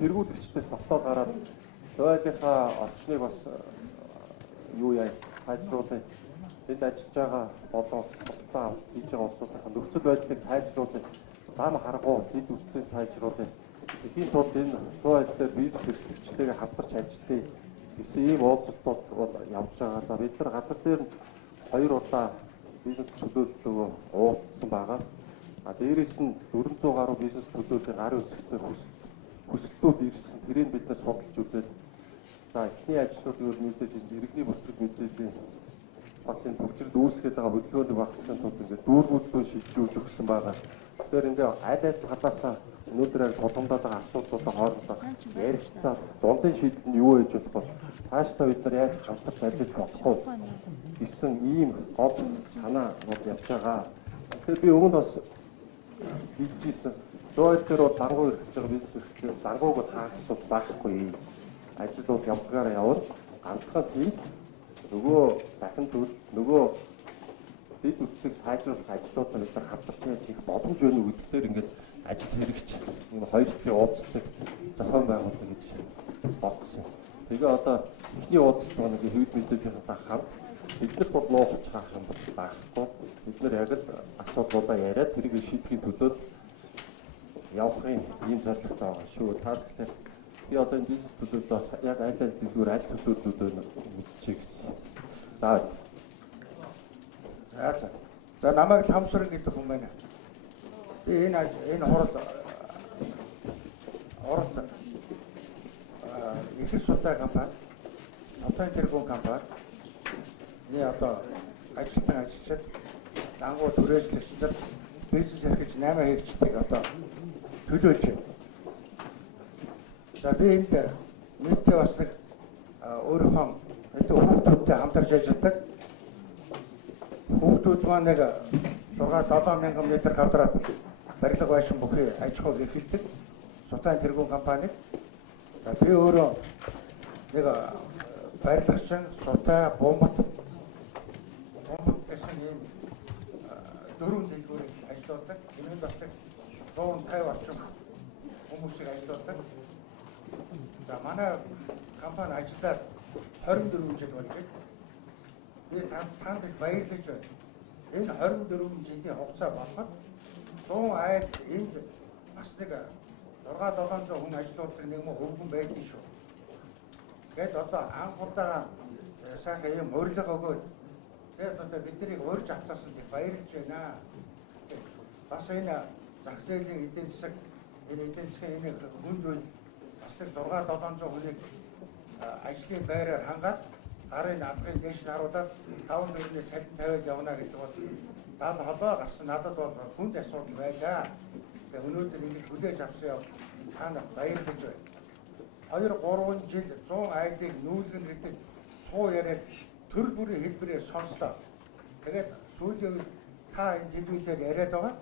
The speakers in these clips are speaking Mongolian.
тэргүүлэгчдээс тогтоол гараад зойлынхаа орчныг бас юу яа сайжруулах энд ажиллаж байгаа болон худалдаа авалт хийж байгаа улсуудынхаа нөхцөл байдлыг сайжруулах зам харгуу дэд үтцийг сайжруулах эхийн тулд энэ зоо байдлаар бизнес эрхлэгчтэйгээ хамтарч ажиллая гэсэн ийм уулзалтууд бол явж байгаа. За бид нар газар дээр 2 удаа бизнес төлөөллөгөө уулзсан байгаа. Дээрээс нь 400 гаруй бизнес төлөөллийн гарын үсэгтэй хүсэлтүүд ирсэн. Тэрийг бид нар судалж үзээд за эхний ажлуудыг бол мэдээж иргэний бүртгэл мэдээллийн бас энэ төвчрөд үүсгэж байгаа хөдөлгөөнийг багасгахын тулд ингээд дүүргүүдөө шилжүүлж өгсөн байгаа. Тэгэхээр ингээд аль талаасаа өнөөдөр яг тулгамдаад байгаа асуудлуудаа хоорондоо ярилцаад дундын шийдэл нь юу гэж болох вэ? Цаашдаа бид нар яаж хамтарч ажиллаж болохгүй гэсэн ийм гол санаа бол явж байгаа. Тэгэхээр би өмнө бас хэлжсэн. Зоол дээр бол дангуу эрхэлж байгаа бизнес эрхлэл дангууг хаах асуудал байхгүй. Ажлууд явдгаараа явна. Ганцхан тийм нөгөө дахин төл нөгөө дэд үтсийг сайжруулах ажлуудаа бид нар хамтарч хийх боломж байна уу гэдгээр ингээд ажил хэрэгч энэ хоёр талын уулзалтыг зохион байгуулах гэж бодсон. Тэгээ одоо эхний уулзалт нэг хөвд мэдээллийнхаа хамт биднэрт бол нуугч хаах юм байхгүй. Бид нар яг л асуудлуудаа яриад тэрийг шийдэхийн төлөө явахын ийм зорилготой байгаа шүү. Та тэгэхээр би одоо энэ бизнес төлөвлөлөөс яг аль зүйлгээр аль төлөвлөлүүдөө мэдчихье гэсэн. За намайг Ламсрын гэдэг хүн байна. Би энэ хурал их сутай компани, сотын тэргуун компани. Нэг одоо ажиллаж дангуу түрээслэгчдэр бизнес эрхэлж 8 хэрэгчдийг одоо төлөөлж байна. За би энд нийтдээ бас нэг өөрийнхөө хүүхдүүдтэй хамтарч ажилладаг. Хүүхдүүд маань нэг 6-7 мянган метр квадрат барилга байшин бүхий аж ахуйг эрхэлдэг сутайн тэргуун компани. За би өөрөө нэг барилгачин сутай бомбот гэсэн ийм 4 дэлгүүрийг ажилладаг. Энэ бас 150 орчим хүмүүсийг ажилладаг. За манай компани ажиллаад 24 жил болж байна. Би танд их баярлаж байна. Энэ 24 жилийн хугацаа болоход 100 айл энд бас нэг 6-700 хүн ажилладаг нэг мөн хөвгөн байдгийг шүү. Гэт одоо анх удаа сайхан юм урилга өгөөд тэгээд одоо биднийг урьж авцаасан их баярлаж байна. Бас энэ зах зээлийн эдийн засаг эдийн засгийн энэ хүнд үйл бас нэг 6-700 хүнийг ажлын байраар хангаад гарын наадмын дэш харуулаад 5 мөрний салхи тавиад явна гэж бол дал холбоо гарсан надад бол хүнд асуудал байлаа. Тэгээ өнөөдөр ингэж хүлээж авсан яв танах баярлаж байна. 2-3 жил 100 айлыг нүүлгэн гэдэг цуу яриад төрөл бүрийн хэлбэрээр сонслоо. Тэгээд сүүлийн та энэ телевизээр яриад байгаа.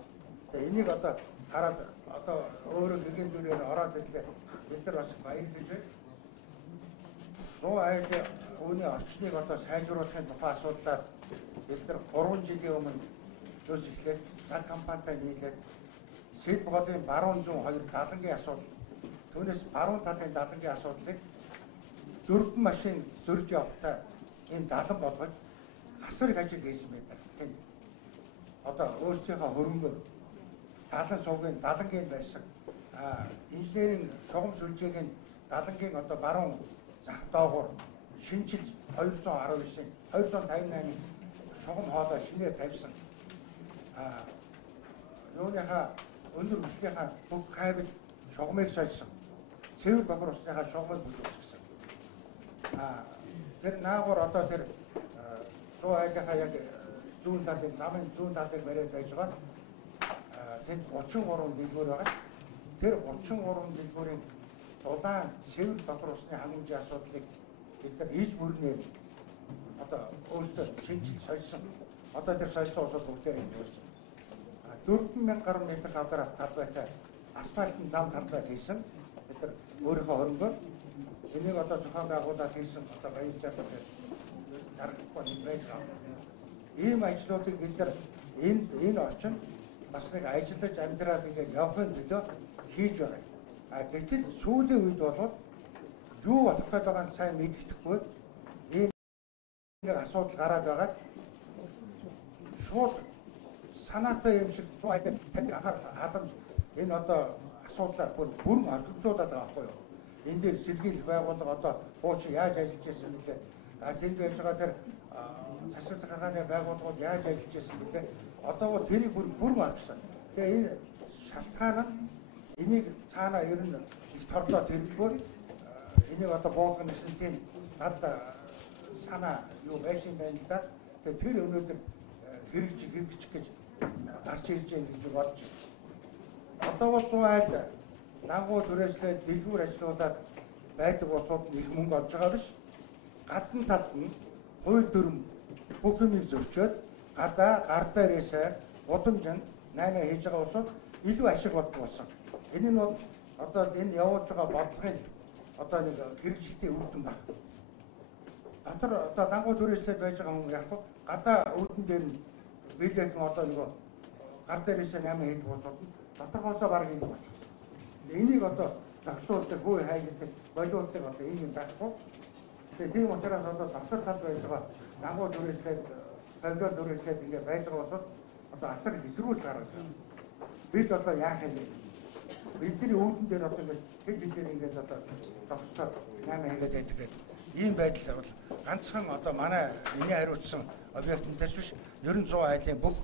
Тэгээ энийг одоо хараад одоо өөрөө нэгэн дүрээр ороод ирлээ. Бид нар бас баярлаж байна. 100 айлын үүний орчныг одоо сайжруулахын тухай асуудлаар бид нар 3 жилийн өмнө төс эхлээд цаг компанитай нийлээд Сэлб голын баруун зүүн хоёр дадангийн асуудал түүнээс баруун талын дадангийн асуудлыг 4 машин зөрж явахдаа энэ далан болгож асар их ажил хийсэн байдаг. Тэнд одоо өөрсдийнхөө хөрөнгө далан суугийн далангийн байсан инженерийн шугам сүлжээгийн далангийн одоо баруун зах доогуур шинжилж 258 шугам хоолой шинээр тавьсан. Юуныхаа өндөр бүлгийнхаа бүх кабель шугамыг сольсон. Цэвэр бохор усныхаа шугамыг бүлүүлсэн. Тэр наагур одоо тэр 100 айлынхаа яг зүүн талын замын зүүн талыг бариад байж байгаа. Тэнд 33 дэлгүүр байгаа. Тэр 33 дэлгүүрийн дулаан цэвэр бохор усны хангамжийн асуудлыг бид нар ийж бүрнээр одоо өөрсдөө шинжилж сольсон. Одоо тэр сольсон усууд бүгдээр ингэсэн. 4000 гаруй метр квадрат талбайтай асфальтын зам талбай хийсэн. Бид нар өөрийнхөө хөрөнгөөр энийг одоо зохион байгуулаад хийсэн одоо баярлалаа дарахгүй байж байгаа. Ийм ажлуудыг бид нар энэ орчинд бас нэг ажиллаж амьдраад ингээд явахын төлөө хийж байгаа. Гэтэл сүүлийн үед бол юу болох гээд байгааг нь сайн мэддэхгүй ийм нэг асуудал гараад байгаа. Шууд санаатай юм шиг зуайдаг тань анхаарал хадамж энэ одоо асуудлаар бүрэн орхигдуулаад байгаа байхгүй юу? Энэ дээр сэргийлэх байгууллага одоо хуучин яаж ажиллаж байсан бэлээ? Тэнд байж байгаа тэр засаг захиргааны байгууллагууд яаж ажиллаж байсан бэлээ? Одоо тэрийг бүрэн орхисон. Тэгээ энэ шалтгаан нь энийг цаана ер нь их торлоод хэрэггүй энийг одоо буулгах гэсэн тийм над санаа юу байсан байна да. Тэгээ тэр өнөөдөр хэрэгжих гэж гарч ирж байгаа гэж бодож байна. Одоо бол 100 айл нангуу түрээслээд дэлгүүр ажлуудад байдаг улсууд их мөнгө олж байгаа биш. Гадна талд нь хууль дүрм бүх юмыг зөрчөөд гар дээрээсээ удамжинд 8 хийж байгаа улсууд илүү ашиг болдог болсон. Энэ нь бол одоо энэ явуулж байгаа бодлогын одоо нэг хэрэгжилтийн үр дүн байна. Дотор одоо дангуу түрээслээд байж байгаа хүн яг гадаа үүдэн дээр нь биелэхэн одоо нэг гар дээрээсээ 8 хийж болоод доторхоосоо баг ингэ болчих. Энийг одоо зохицуулдаг хүү хайгдаг болиулдаг одоо ийм байхгүй. Тэгээ тийм учраас одоо дотор талд байж байгаа дангуу түрээслээд павильон түрээслээд ингэ байж байгаа бол одоо асар хэсрүүл гаргаж байна. Бид одоо яах юм бэ? Бидний үүдэн дээр одоо хэд ингээд одоо тогтцоод 8 хийгээд байдаг. Ийм байдал бол ганцхан одоо манай миний хариуцсан объектын дээр биш 900 айлын бүх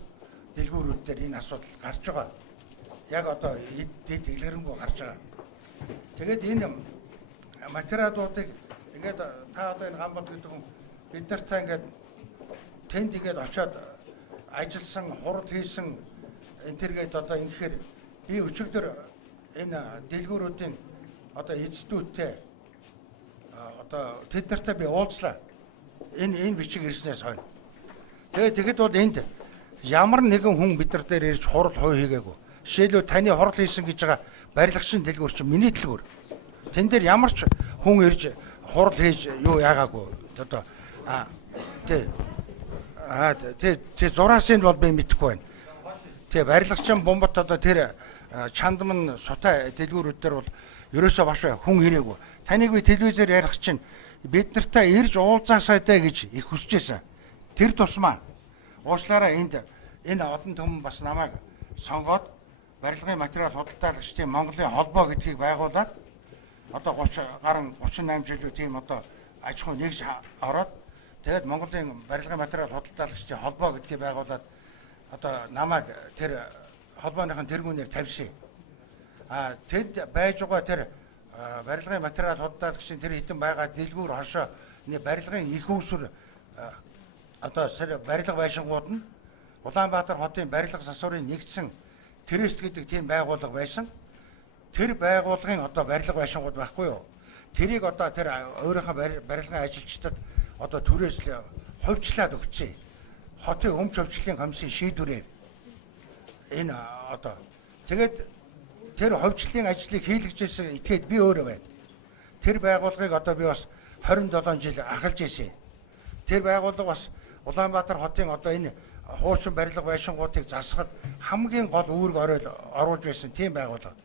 дэлгүүрүүд дээр энэ асуудал гарч байгаа. Яг одоо дэд илэрэнгүй гарч байгаа. Тэгээд энэ материалуудыг ингээд та одоо энэ гамбол гэдэг хүн бид нартай ингээд тэнд ингээд очиод ажилласан, хурал хийсэн энэ төргээд одоо ингэхээр би өчигдөр энэ дэлгүүрүүдийн одоо эцдүүттэй одоо тэд нартай би уулзлаа. Энэ бичиг ирснээс хойно. Тэгэхэд бол энд ямар нэгэн хүн бид нар дээр ирж хурал хой хийгээгүй. Жишээлбэл таны хурал хийсэн гэж байгаа барилгын дэлгүүр чинь миний дэлгүүр. Тэн дээр ямар ч хүн ирж хурал хийж юу яагаагүй. Одоо тий зураасыг бол би мэдэхгүй байна. Тий барилгын бомбот одоо тэр чандман сутай дэлгүүрүүд дээр бол ерөөсөө баш хүн ирээгүй. Таныг би телевизээр ярих чинь бид нартай ирж уулзаасаа даа гэж их хүсэж байсан. Тэр тусмаа уучлаараа энэ олон түмэн бас намайг сонгоод барилгын материал худалдаалагчдын Монголын холбоо гэдгийг байгуулад одоо 38 жилүү тийм одоо аж ахуй нэгж ороод тэгээд Монголын барилгын материал худалдаалагчдын холбоо гэдгийг байгуулад одоо намайг тэр холбооныхын тэргүүнээр тавьшээ. Тэд байж байгаа тэр барилгын материал худалдаалагчдын тэр хитэн байгаа дэлгүүр хошоо барилгын их усүр одоо барилга байшингууд нь Улаанбаатар хотын барилга засварын нэгдсэн Тэрэст гэдэг тийм байгууллага байсан. Тэр байгууллагын одоо барилга байшингууд байхгүй юу? Тэрийг одоо тэр өөрийнхөө барилгын ажилчдад одоо түрээс хувьчлаад өгчээ. Хотын өмч хувьчлалын комиссийн шийдвэрээр энэ одоо тэгээд тэр хувьчлалын ажлыг хийлгэжсэн этгээд би өөрөө байна. Тэр байгууллагыг одоо би бас 27 жил ахалж ирсэн. Тэр байгууллага бас Улаанбаатар хотын одоо энэ хуучин барилга байшингуудыг засахад хамгийн гол үүрэг оруулж байсан тийм байгууллага.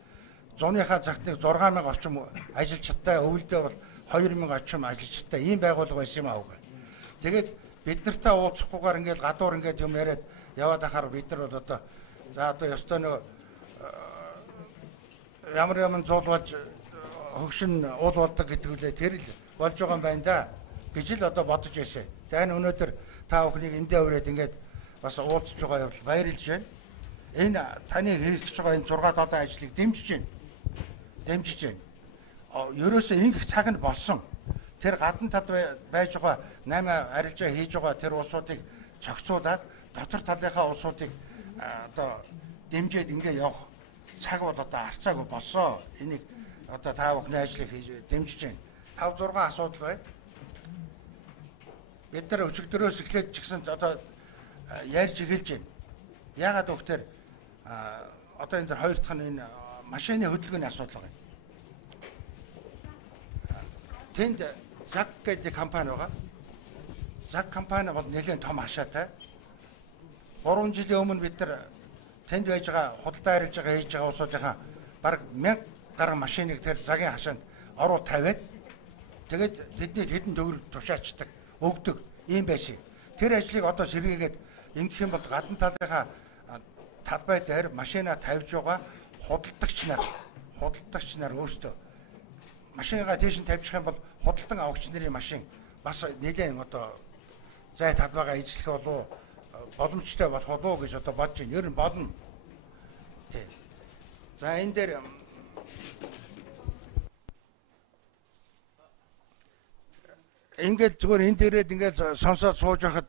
Зуныхаа цагтыг 6000 орчим ажилчтай, өвөлдөө бол 2000 орчим ажилчтай ийм байгууллага байсан юм аа. Тэгээд бид нартай уулзахгүйгээр ингээд гадуур ингээд юм яриад яваад ахаар бид нар бол одоо за одоо ёстой нэг ямар зуулгаж хөгшин уул болдог гэдэг үлээ тэр л болж байгаа юм байна да гэж л одоо бодож байсан. Тэгээд өнөөдөр та бүхнийг эндээ өрөөд ингээд бас уулзж байгаа явдал баярлж байна. Энэ таны хийх байгаа энэ 6 доод ажлыг дэмжиж байна. Ерөөсөө ингэх цаг нь болсон. Тэр гадна талд байж байгаа 8 арилжаа хийж байгаа тэр улсуудыг цогцуулаад дотор талынхаа улсуудыг одоо дэмжиж ингээ явах цаг бол одоо арцаагүй болсон. Энийг одоо та бүхний ажлыг дэмжиж байна. 5 6 асуудал байна. Бид нар өчигдрөөс эхлээд ч гэсэн одоо ярьж эхэлж байна. Яагаад гэвэл одоо энэ хоёр дахь нь энэ машины хөдөлгөөний асуудал байна. Тэнд ЗАГ гэдэг компани байгаа. ЗАГ компани бол нэлээд том хашаатай. 3 жилийн өмнө бид нар тэнд байж байгаа худалдаа арилж байгаа хийж байгаа улсуудынхаа бараг 1000 гарга машиныг тэр цагийн хашаанд оруу тавиад тэгээд тэдний хэдэн төгрөг тушаачдаг, өгдөг ийм байсан. Тэр ажлыг одоо сэргээгээд ингэх юм бол гадна талынхаа талбай дээр машина тавьж байгаа худалдагч нар өөрсдөө машингаа тийш нь тавьчих юм бол худалдан авагч нарын машин бас нэлээд одоо зай талбайгаа эзлэх болов боломжтой болох болов гэж одоо бодож байна. Ер нь болно. Тий. За энэ дээр ингээд зүгээр энэ дээрээ ингээд сонсоод сууж байхад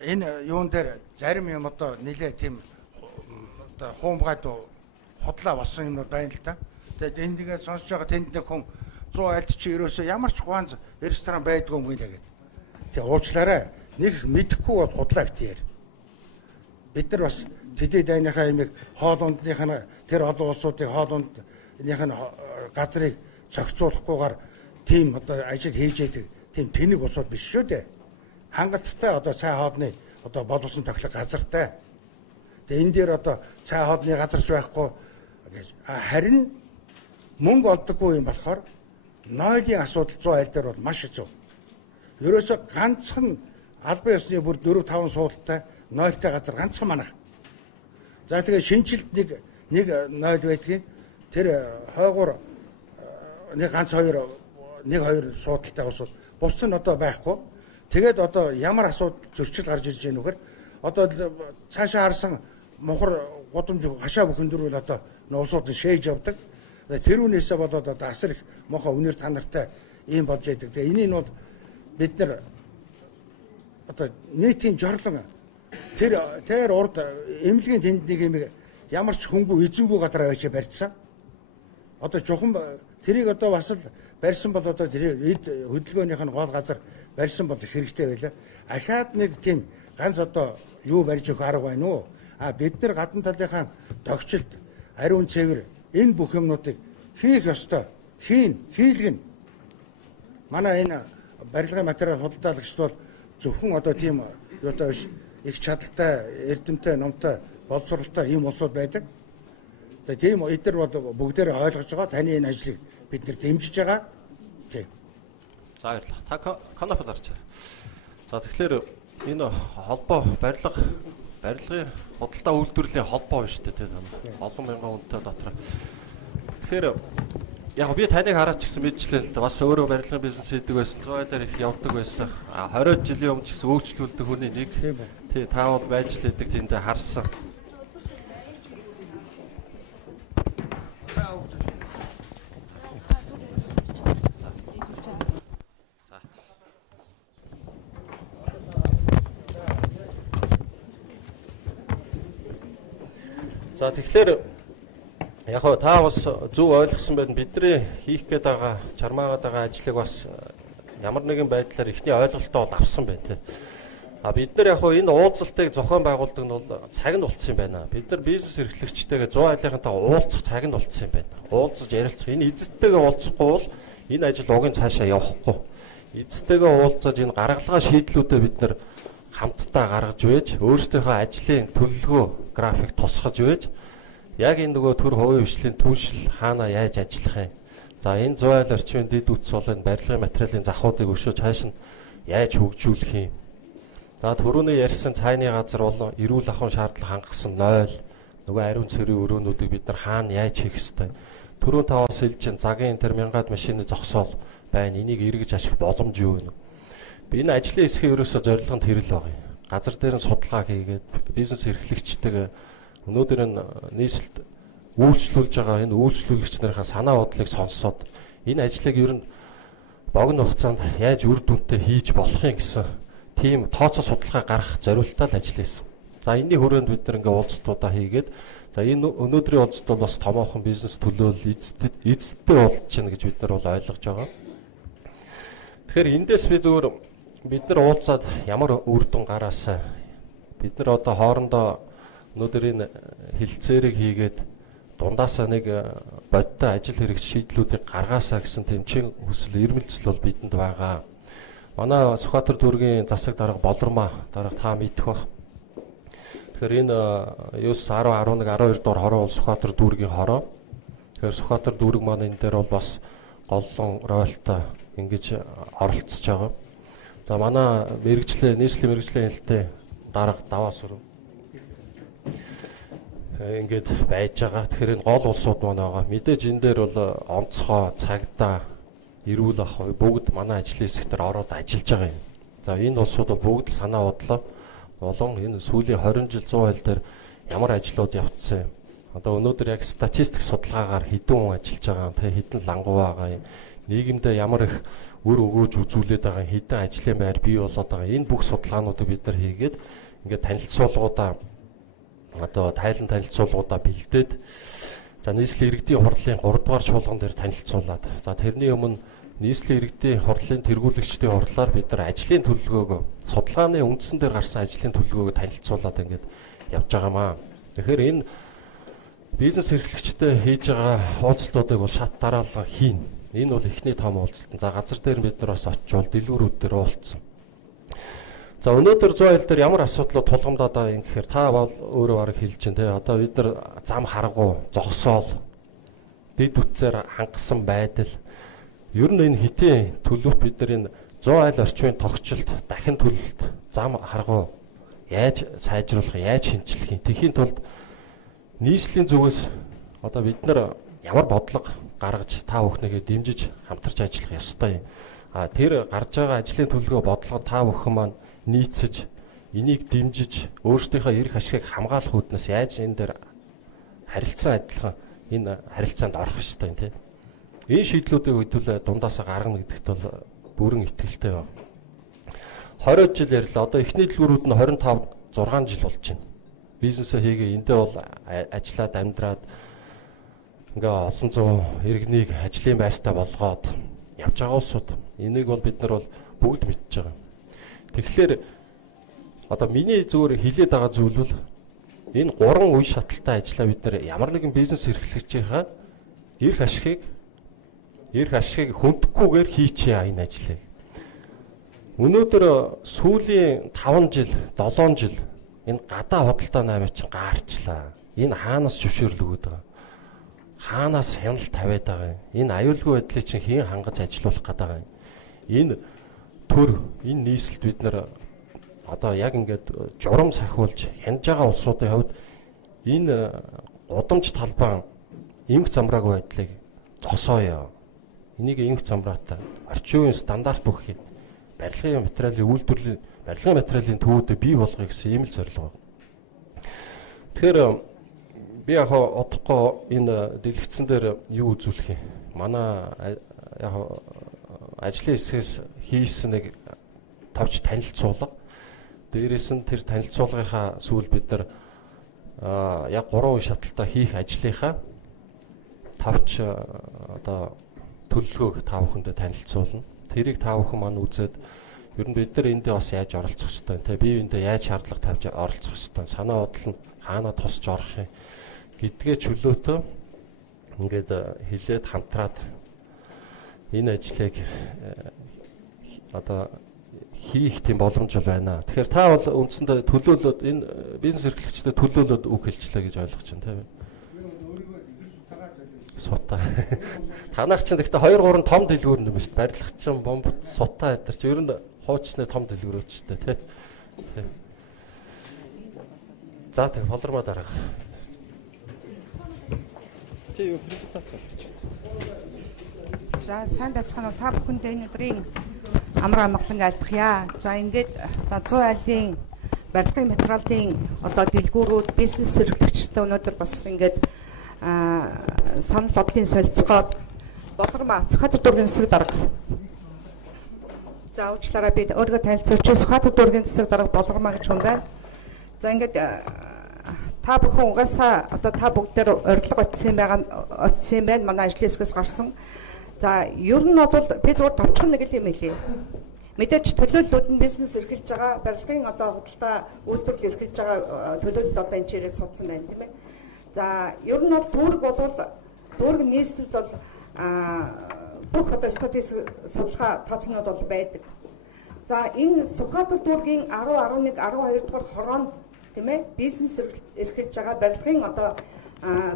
энэ юун дээр зарим юм одоо нэлээд тийм одоо хуумгайд худлаа болсон юм байна л да. Тэгээд энд ингээд сонсож байгаа тэнд нэг хүн 100 альт чи ерөөсөө ямар ч гуанз ресторан байдгүй юм гэлээ гэдэг. Тэгээ уучлаарай. Нэг мэдэхгүй бол худлаа битээр. Бид нар бас тэдэд дайныхаа ямиг хоолундных нь тэр олон улсуудын хоолундных нь газрыг зохицуулахгүйгээр тийм одоо ажил хийж яадаг тийм тэнэг улсууд биш шүү дээ. Хангалттай одоо цай хоолны одоо боловсон тоглох газартай. Тэгээ энэ дээр одоо цай хоолны газарч байхгүй гэж харин мөнгө олдоггүй юм болохоор нойлын асуудал 100 айл дээр бол маш хэцүү. Ерөөсө ганцхан албан ёсны бүр 4-5 суулттай нойлтой газар ганцхан манах. За тэгээ шинжилт нэг нойл байдгийг тэр хойгуур нэг ганц хоёр суудалтай усвал бусд нь одоо байхгүй. Тэгээд одоо ямар асуудал зөрчил гарч ирж байгаа нөхөр одоо цаашаа харсан мухар гудамж хашаа бүхэн дөрвөл одоо нуусууд нь шээж явдаг. Тэрүүнээсээ болоод одоо асар их мохоо үнээр танартай ийм болж байдаг. Тэгээ энийг нь бол бид нар одоо нийтийн жорлон тэр урд эмнэлгийн тэмднийг юм ямар ч хөнгүү эзэнгүй газар авчи барьцсан. Одоо жухан тэрийг одоо бас л барьсан бол одоо тэр хөдөлгөөнийх нь гол газар барьсан бол хэрэгтэй байлаа. Ахаад нэг тийм ганц одоо юу барьж өгөх арга байна уу? Бид нар гадна талынхаа тогтчлт ариун цэвэр энэ бүх юмнуудыг хийх ёстой. Хийлгэн. Манай энэ барилгын материал худалдаалагчд бол зөвхөн одоо тийм юутай биш их чадaltaй, эрдэмтэй, номтой, боловсралтай ийм улсууд байдаг. Тэгээ тийм эдгээр бол бүгдээрээ ойлгож байгаа. Таны энэ ажлыг бид нэр дэмжиж байгаа. Тийм. За баярлалаа. Та канапад орч. За тэгэхээр энэ холбоо барилгын худалдаа үйлдвэрлэлийн холбоо биш үү те олон мянган хүнтэй дотор. Тэгэхээр яг би таныг хараач гэсэн мэдчлээ л да. Бас өөрөө барилгын бизнес хийдэг байсан. 100 айлаар их явдаг байсан. 20 жилийн өмнө ч гэсэн өөрчлөлтөд хүний нэг тий та бол байж л идэг тэндээ харсан. За тэгэхээр яг хоо та бас зөв ойлгосон байна. Бидний хийх гээд байгаа, чармаагаад байгаа ажлыг бас ямар нэгэн байдлаар ихний ойлголтоо бол авсан байна тий. Бид нар яг хоо энэ уулзалтыг зохион байгуулдаг нь бол цаг нь болцсон юм байна. Бид нар бизнес эрхлэгчтэйгээ 100 айлынхантай уулзах цаг нь болцсон юм байна. Уулзаж ярилцах. Энэ эзэдтэйгээ уулзахгүй бол энэ ажил угийн цаашаа явахгүй. Эзэдтэйгээ уулзаж энэ гаргалгаа шийдлүүдээ бид нар хамтдаа гаргаж байж, өөрсдийнхөө ажлын төлөвлөгөө график тусгаж байж, яг энэ нөгөө төр хувийн хвшлийн түншил хаана яаж ажиллах юм. За энэ 100 айл орчмын дэд үтс бол энэ барилгын материалын захуудыг өшөөж хааш нь яаж хөгжүүлэх юм. За түрүүний ярьсан цайны газар бол эрүүл ахуйн шаардлага хангасан 0, нөгөө ариун цэрийн өрөөнүүдийг бид нар хаана яаж хийх ёстой. Түрүү таваас хэлж загийн тэр мянгаад машины зогсоол байна. Энийг эргэж ашиглах боломж юу вэ? Энэ ажлын хэсгийн ерөөсө зорилго нь тэр л байгаа юм. Газар дээр нь судалгаа хийгээд бизнес эрхлэгчтэйгээ өнөөдөр энэ нийслэлд үйлчлүүлж байгаа энэ үйлчлүүлэгч нарынхаа санаа бодлыг сонсоод энэ ажлыг ер нь богино хугацаанд яаж үр дүнтэй хийж болох юм гэсэн тийм тооцоо судалгаа гаргах зорилттой л ажилласан. За энэний хүрээнд бид нар ингээ уулзалтуудаа хийгээд за энэ өнөөдрийн уулзалт бол бас томоохон бизнес төлөөлөл эзэдтэй болж байна гэж бид нар бол ойлгож байгаа. Тэгэхээр эндээс би зөвөр бид нар уулзаад ямар үр дүн гараасаа бид нар одоо хоорондоо өнөөдрийн хилцээрийг хийгээд дундаасаа нэг бодтой ажил хэрэг шийдлүүдийг гаргаасаа гэсэн тэмцээн хүсэл эрмэлзэл бол бидэнд байгаа. Манай Сүхбаатар дүүргийн засаг дарга болормоо дарга та мэдэх бах. Тэгэхээр энэ 9 10 11 12 дугаар хороо бол Сүхбаатар дүүргийн хороо. Тэгэхээр Сүхбаатар дүүрэг маань энэ дээр бол бас голлон ролтой ингэж оролцож байгаа. За манай мэрэгчлээ, нийслэлийн мэрэгжлийн хэлтэй дарга даваа сүрэн ингээд байж байгаа. Тэгэхээр энэ гол улсууд маань байгаа. Мэдээж энэ дээр бол онцгой, цагдаа, эрүүл ах бүгд манай ажлын хэсгээр ороод ажиллаж байгаа юм. За энэ улсууд бүгд л санаа бодлоо болон энэ сүүлийн 20 жил 100 хил дээр ямар ажлууд явцсан юм. Одоо өнөөдөр яг статистик судалгаагаар хэдэн хүн ажиллаж байгаа, тэ хэдэн лангуу байгаа юм. Нийгэмдээ ямар их өр өгөөж үзүүлээд байгаа, хэдэн ажлын байр бий болоод байгаа. Энэ бүх судалгаануудыг бид нар хийгээд ингээд танилцуулгуудаа одоо тайлан танилцуулгуудаа бэлдээд за нийслэлийн иргэдийн хурлын 3 дугаар чуулган дээр танилцуулаад за тэрний өмнө нийслэлийн иргэдийн хурлын тэргүүлэгчдийн хурлаар бид нар ажлын төлөвлөгөөг судалгааны үндсэн дээр гарсан ажлын төлөвлөгөөг танилцуулаад ингээд явж байгаамаа. Тэгэхээр энэ бизнес эрхлэгчтэй хийж байгаа уулзалтуудыг бол шат дараалал хийн. Энэ бол эхний том уулзалт. За газар дээр бид нар бас очивол дэлгүүрүүд дээр уулзсан. За өнөөдөр 100 хил дээр ямар асуудлууд тулгамдаад байгаа юм гэхээр та бол өөрөө бараг хэлж чинь те одоо бид нар зам харгуу, зогсоол, дэд үтсээр хангасан байдал ер нь энэ хитийн төлөвт бид нар энэ 100 айл орчмын тогтчлолт дахин төлөлт зам харгуу яаж сайжруулах, яаж шинчлэх юм. Тэхийн тулд нийслэлийн зүгээс одоо бид нар ямар бодлого гаргаж та бүхнийгээ дэмжиж хамтарч ажиллах ёстой юм. Тэр гарч байгаа ажлын төлөвлөгөө бодлого та бүхэн маань нийцэж энийг дэмжиж өөрсдийнхөө эрх ашигыг хамгаалах үүднээс яаж энэ дээр харилцан адилхан энэ харилцаанд орох ёстой юм тийм. Энэ шийдлүүдийг хөдөлөө дундаасаа гаргана гэдэгт бол бүрэн итгэлтэй байна. 20 жил ярьлаа. Одоо эхний дэлгүүрүүд нь 25 6 жил болж байна. Бизнесээ хийгээ эндээ бол ажиллаад амьдраад ингээ олон зуун иргэнийг ажлын байртаа болгоод явж байгаа улсууд. Энийг бол бид нар бол бүгд мэдж байгаа. Тэгэхээр одоо миний зүгээр хэлээд байгаа зүйл бол энэ 3 үе шаталтай ажиллаа бид нар ямар нэгэн бизнес эрхлэгчийнхаа эрх ашигыг хөндөхгүйгээр хийчихье энэ ажлыг. Өнөөдөр сүүлийн 5 жил, 7 жил энэ гадаа худалдаа намын чинь гаарчлаа. Энэ хаанаас зөвшөөрөл өгöd байгаа? Хаанаас хяналт тавиад байгаа юм? Энэ аюулгүй байдлыг чинь хэн хангаж ажилуулах гэдэг байгаа юм? Энэ төр, энэ нийслэлд бид нар одоо яг ингээд журам сахиулж хянаж байгаа улсуудын хувьд энэ гудамж талбай эмх замраагүй байдлыг зогсооё. Энийг эмх замраатай орчин үеийн стандарт бүхий барилгын материалын үйлдвэрлэлийн барилгын материалын төвүүдийг бий болгоё гэсэн ийм л зорилго байна. Тэгэхээр би яг одохгүй энэ дэлгэцэн дээр юу үзүүлэх юм? Манай яг ажлын хэсгээс хийсэн нэг товч танилцуулга. Дээрээс нь тэр танилцуулгынхаа сүүл бид нар яг 3 үе шаталтаа хийх ажлынхаа тавч одоо төлөвлөгөөг та бүхэндээ танилцуулна. Тэрийг та бүхэн маань үзээд ер нь бид нар эндээ бас яаж оролцох ёстой вэ? Бие биендээ яаж шаардлага тавьж оролцох ёстой? Санаа бодол нь хаанаа тусч орох юм гэдгээ чөлөөтөө ингээд хилээд хамтраад энэ ажлыг одоо хийх тийм боломж байна. Тэгэхээр та бол үндсэндээ төлөөлөд энэ бизнес эрхлэгчдэд төлөөлөд үг хэлчлээ гэж ойлгож байна тийм ээ. Сутаа. Танах чинь гэхдээ 2 3 том дэлгүүр юм шүү дээ. Барилгачин, бомбот, сутаа гэдэг чинь ер нь хуучны том дэлгүүрүүд шүү дээ тийм. За тэг болормоо дараа. Чи юу презентац хийчих. За сайн байцгаана уу та бүхэндээ энэ өдрийн амар амгалан айлтгая. За ингээд 100 айлын барилгын материалын одоо дэлгүүрүүд бизнес эрхлэгчтэй өнөөдөр бас ингээд санал бодлын солилцоод болормоо Сүхбаатар дүүргийн засаг дарга. За уучлаарай би өөрийгөө танилцуулж Сүхбаатар дүүргийн засаг дарга болормоо гэж хүн байна. За ингээд та бүхэн угаасаа одоо та бүгдээр урилга очсон байна. Манай ажлын хэсгээс гарсан. За ер нь бол би зөвхөн товчхон нэг л юм хэлье. Мэдээж төлөөллүүд нь бизнес эрхэлж байгаа, барилгын одоо худалдаа үйлдвэрлэл эрхэлж байгаа төлөөлөл одоо энэ чигээс судсан байна тийм ээ. За ер нь бол дүүрэг нийслэл бол бүх одоо статистик судалгаа тооцоонууд бол байдаг. За энэ Сүхбаатар дүүргийн 10, 11, 12 дугаар хороонд тийм ээ бизнес эрхэлж байгаа, барилгын одоо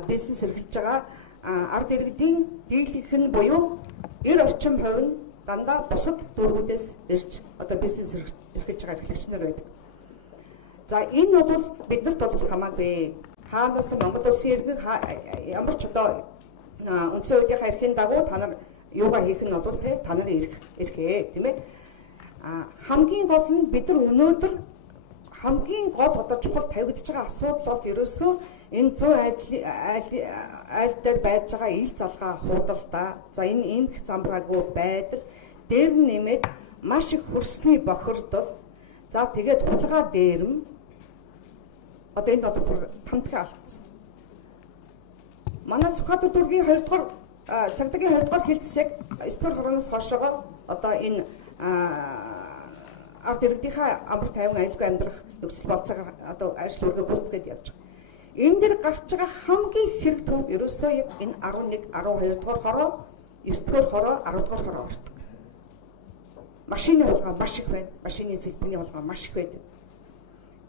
бизнес эрхэлж байгаа ард иргэдийн дийлэнх нь буюу 90% нь дандаа бусад дүүргүүдээс ирж одоо бизнес эрхэлж байгаа эрхлэгчнэр байдаг. За энэ бол биднэрт бол хамаагүй. Хаанаас Монгол улсын иргэн ямар ч одоо үндсэн хуулийнхаа эрхийн дагуу та нар юугаа хийх нь бол та нарын эрхээ тийм ээ. Хамгийн гол нь бид нар өнөөдөр хамгийн гол одоо чухал тавигдж байгаа асуудал бол ерөөсөө энэ 100 айл дээр байж байгаа ил залгаа худалдаа, за энэ эмх замбраагүй байдал дээр нэмээд маш их хөрсний бохирдол, за тэгээд хулгай дээрэм одоо энэ бол тамдхи алдсан. Манай Сүхбаатар дүүргийн 2 дугаар цагдаагийн 2 дугаар хилцсэг 9 дугаар хороноос хойшоо одоо энэ ард иргэдийнхаа амар тайван аюулгүй амьдрах нөхцөл болцоог одоо ажил үргээ гүйцэтгээд явж байгаа. Энэ дэр гарч байгаа хамгийн хэрэг төв ерөөсөө яг энэ 11, 12 дугаар хороо, 9 дугаар хороо, 10 дугаар хороо ордог. Машины хулгай маш их байна. Машины зэлбэний хулгай маш их байдаг.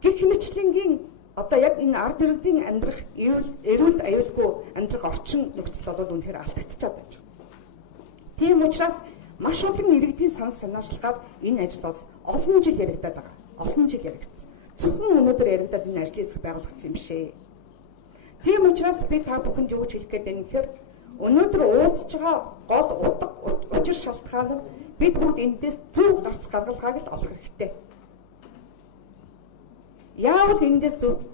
Гэх мэтлэнгийн одоо яг энэ ард иргэдийн амьдрах эрүүл аюулгүй амьдрах орчин нөхцөл бол үнэхээр алдагдчихад байна. Тийм учраас маш олон иргэдийн санаачлалгаар энэ ажил бол олон жил яригдаад байгаа. Олон жил яригдсан. Зөвхөн өнөөдөр яригдаад энэ ажлын хэсэг байгуулагдсан юм шээ. Тийм учраас би та бүхэнд юу гэж хэлэх гээд байна гэхээр өнөөдөр уулзж байгаа гол утга учир шалтгаан нь бид бүгд эндээс зөв гарц гаргалгааг л олох хэрэгтэй. Яавал эндээс зөв